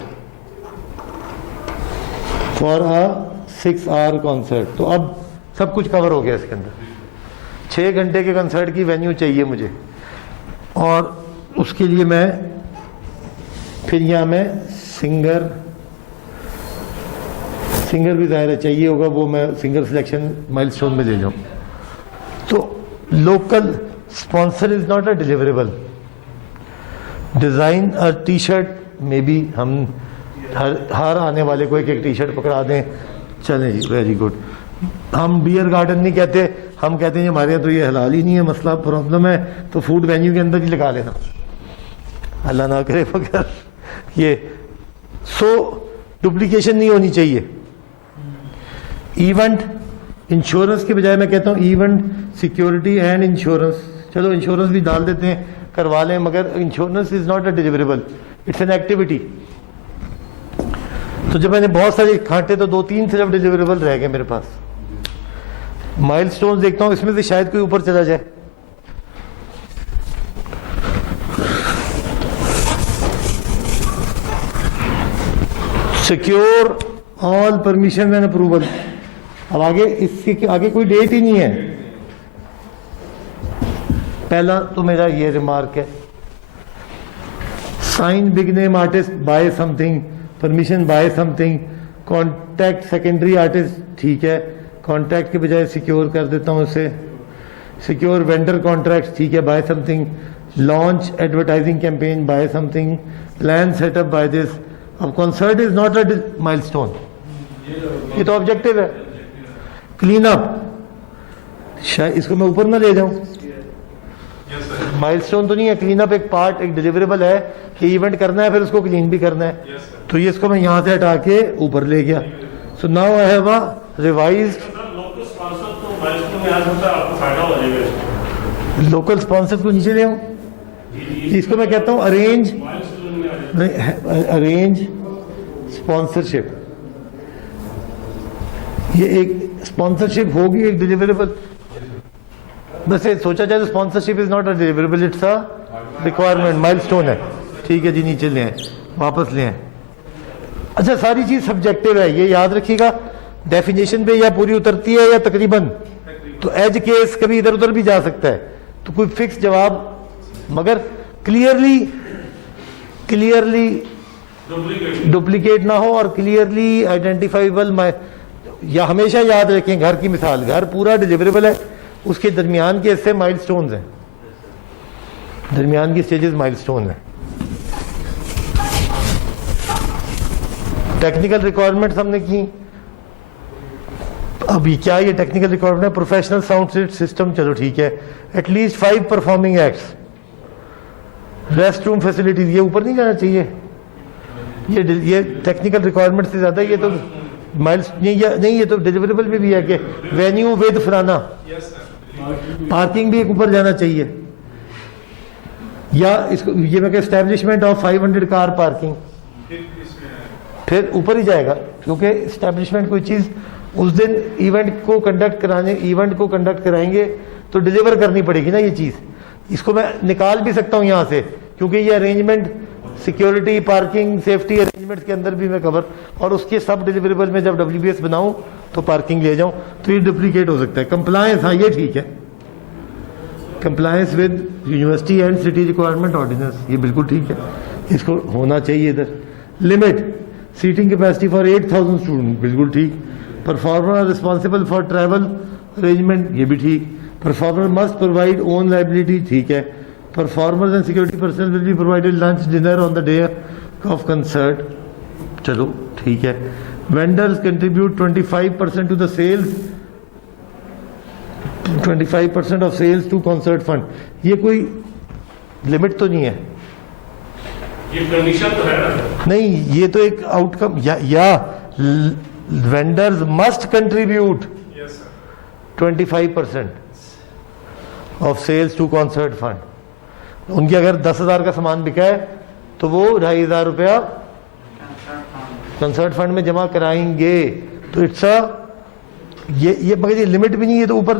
for a 6 hour concert. तो अब सब कुछ कवर हो गया इसके अंदर। 6 घंटे के कंसर्ट की वेन्यू चाहिए मुझे, और उसके लिए मैं फिर यहाँ में सिंगर भी ज़ाहिर है चाहिए होगा, वो मैं सिंगर सिलेक्शन माइलस्टोन में ले जाऊँ। तो local sponsor is not a deliverable. Design a T shirt में भी हम हर आने वाले को एक टी शर्ट पकड़ा दें, चलें जी, वेरी गुड। हम बियर गार्डन नहीं कहते, हम कहते हैं हमारे यहाँ तो ये हलाल ही नहीं है, मसला प्रॉब्लम है, तो फूड वेन्यू के अंदर ही लगा लेना, अल्लाह ना करे मगर ये। सो डुप्लीकेशन नहीं होनी चाहिए। इवेंट इंश्योरेंस के बजाय मैं कहता हूँ इवेंट सिक्योरिटी एंड इंश्योरेंस। चलो इंश्योरेंस भी डाल देते हैं, करवा लें, मगर insurance is not a deliverable, it's an activity. तो जब मैंने बहुत सारे खांटे तो 2-3 सिर्फ डिलीवरेबल रह गए मेरे पास। माइलस्टोन्स देखता हूँ, इसमें से शायद कोई ऊपर चला जाए। Secure all permission and approval. अब आगे इसके आगे कोई डेट ही नहीं है। पहला तो मेरा ये रिमार्क है, sign big name artist by something, permission by something, contact secondary artist, ठीक है, कॉन्टैक्ट के बजाय सिक्योर कर देता हूं उसे। सिक्योर वेंडर कॉन्ट्रैक्ट, ठीक है, by something, launch advertising campaign by something, plan setup by this. अब concert is not a milestone, ये तो ऑब्जेक्टिव है। क्लीन अप, शायद इसको मैं ऊपर ना ले जाऊं, माइलस्टोन तो नहीं है। क्लीन अप एक पार्ट, एक डिलीवरेबल है कि इवेंट करना है, फिर उसको क्लीन भी करना है। तो ये इसको मैं यहां से हटा के ऊपर ले गया। So now I have a revised local sponsor तो माइलस्टोन में आ सकता है, आपको फायदा हो जाएगा। लोकल स्पॉन्सर को नीचे ले आऊं, इसको मैं कहता हूं अरेंज, अरेंज स्पॉन्सरशिप। ये एक स्पॉन्सरशिप होगी, एक डिलीवरेबल। वैसे सोचा जाए तो sponsorship is not a deliverable, it's a requirement, milestone है। ठीक है जी, नीचे ले आए, वापस ले आए। अच्छा, सारी चीज सब्जेक्टिव है, ये याद रखिएगा। डेफिनेशन पे या पूरी उतरती है या तकरीबन, तो एज केस कभी इधर उधर भी जा सकता है, तो कोई फिक्स जवाब, मगर क्लियरली डुप्लीकेट ना हो और क्लियरली आइडेंटिफाइबल। या हमेशा याद रखें, घर की मिसाल, घर पूरा डिलीवरेबल है, उसके दरमियान के हिस्से माइलस्टोन्स हैं, दरमियान की स्टेजेस माइलस्टोन है। टेक्निकल रिक्वायरमेंट्स हमने की। अभी क्या ये टेक्निकल रिक्वायरमेंट है? प्रोफेशनल साउंड सिस्टम, चलो ठीक है, at least 5 performing acts, rest room facilities, ये ऊपर नहीं जाना चाहिए। ये टेक्निकल रिक्वायरमेंट से ज्यादा ये तो माइल्स नहीं, ये तो डिलीवरेबल में भी है कि वेन्यू विद फलाना, पार्किंग भी एक ऊपर जाना चाहिए। या इसको ये मैं एस्टैब्लिशमेंट ऑफ 500 कार पार्किंग, फिर ऊपर ही जाएगा, क्योंकि एस्टैब्लिशमेंट कोई चीज उस दिन इवेंट को कंडक्ट कराएंगे तो डिलीवर करनी पड़ेगी ना ये चीज। इसको मैं निकाल भी सकता हूं यहां से, क्योंकि ये arrangement security, parking, safety arrangement के अंदर भी मैं कवर, और उसके सब डिलीवरेबल में जब WBS बनाऊं तो पार्किंग ले जाऊं, तो ये डुप्लीकेट हो सकता है। कंप्लायंस, हाँ ये ठीक है, compliance with university and city requirement ordinance, ये बिल्कुल ठीक है, इसको होना चाहिए इधर। Limit seating capacity for 8000 student, बिल्कुल ठीक। Performer responsible for travel arrangement, ये भी ठीक। Performer must provide own liability, ठीक है। Performers and security personnel will be provided lunch dinner on the day of concert, चलो ठीक है। Vendors contribute 25% to the sales, 25% of sales to concert fund, ये कोई लिमिट तो नहीं है, ये कंडीशन तो है ना? नहीं, ये तो एक आउटकम, या vendors must contribute 25% of sales to concert fund. उनके अगर 10,000 का सामान बिका है तो वो 2,500 रुपया कंसर्ट फंड में जमा कराएंगे तो इट्स अ ये मगर ये लिमिट भी नहीं है, तो ऊपर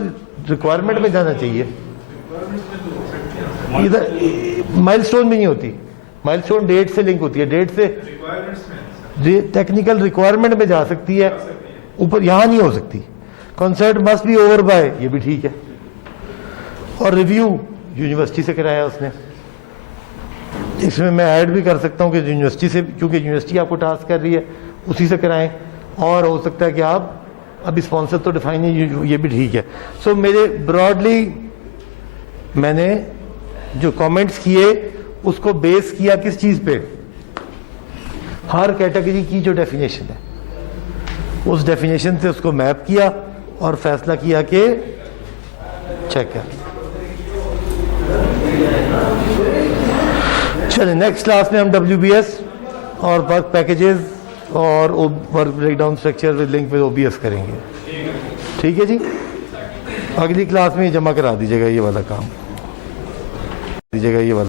रिक्वायरमेंट में जाना चाहिए। इधर माइलस्टोन भी नहीं होती, माइलस्टोन डेट से लिंक होती है, डेट से टेक्निकल रिक्वायरमेंट में जा सकती है, ऊपर यहां नहीं हो सकती। Concert must be over by, ये भी ठीक है। और रिव्यू यूनिवर्सिटी से कराया उसने, इसमें मैं ऐड भी कर सकता हूं कि यूनिवर्सिटी से, क्योंकि यूनिवर्सिटी आपको टास्क कर रही है, उसी से कराएं। और हो सकता है कि आप अभी स्पॉन्सर तो डिफाइन है, ये भी ठीक है। सो मेरे ब्रॉडली मैंने जो कमेंट्स किए उसको बेस किया किस चीज पे, हर कैटेगरी की जो डेफिनेशन है उस डेफिनेशन से उसको मैप किया और फैसला किया कि चेक है। चलिए नेक्स्ट क्लास में हम WBS और वर्क पैकेजेस और work breakdown structure with link with OBS करेंगे। ठीक है जी, अगली क्लास में जमा करा दीजिएगा ये वाला काम, दीजिएगा ये वाला।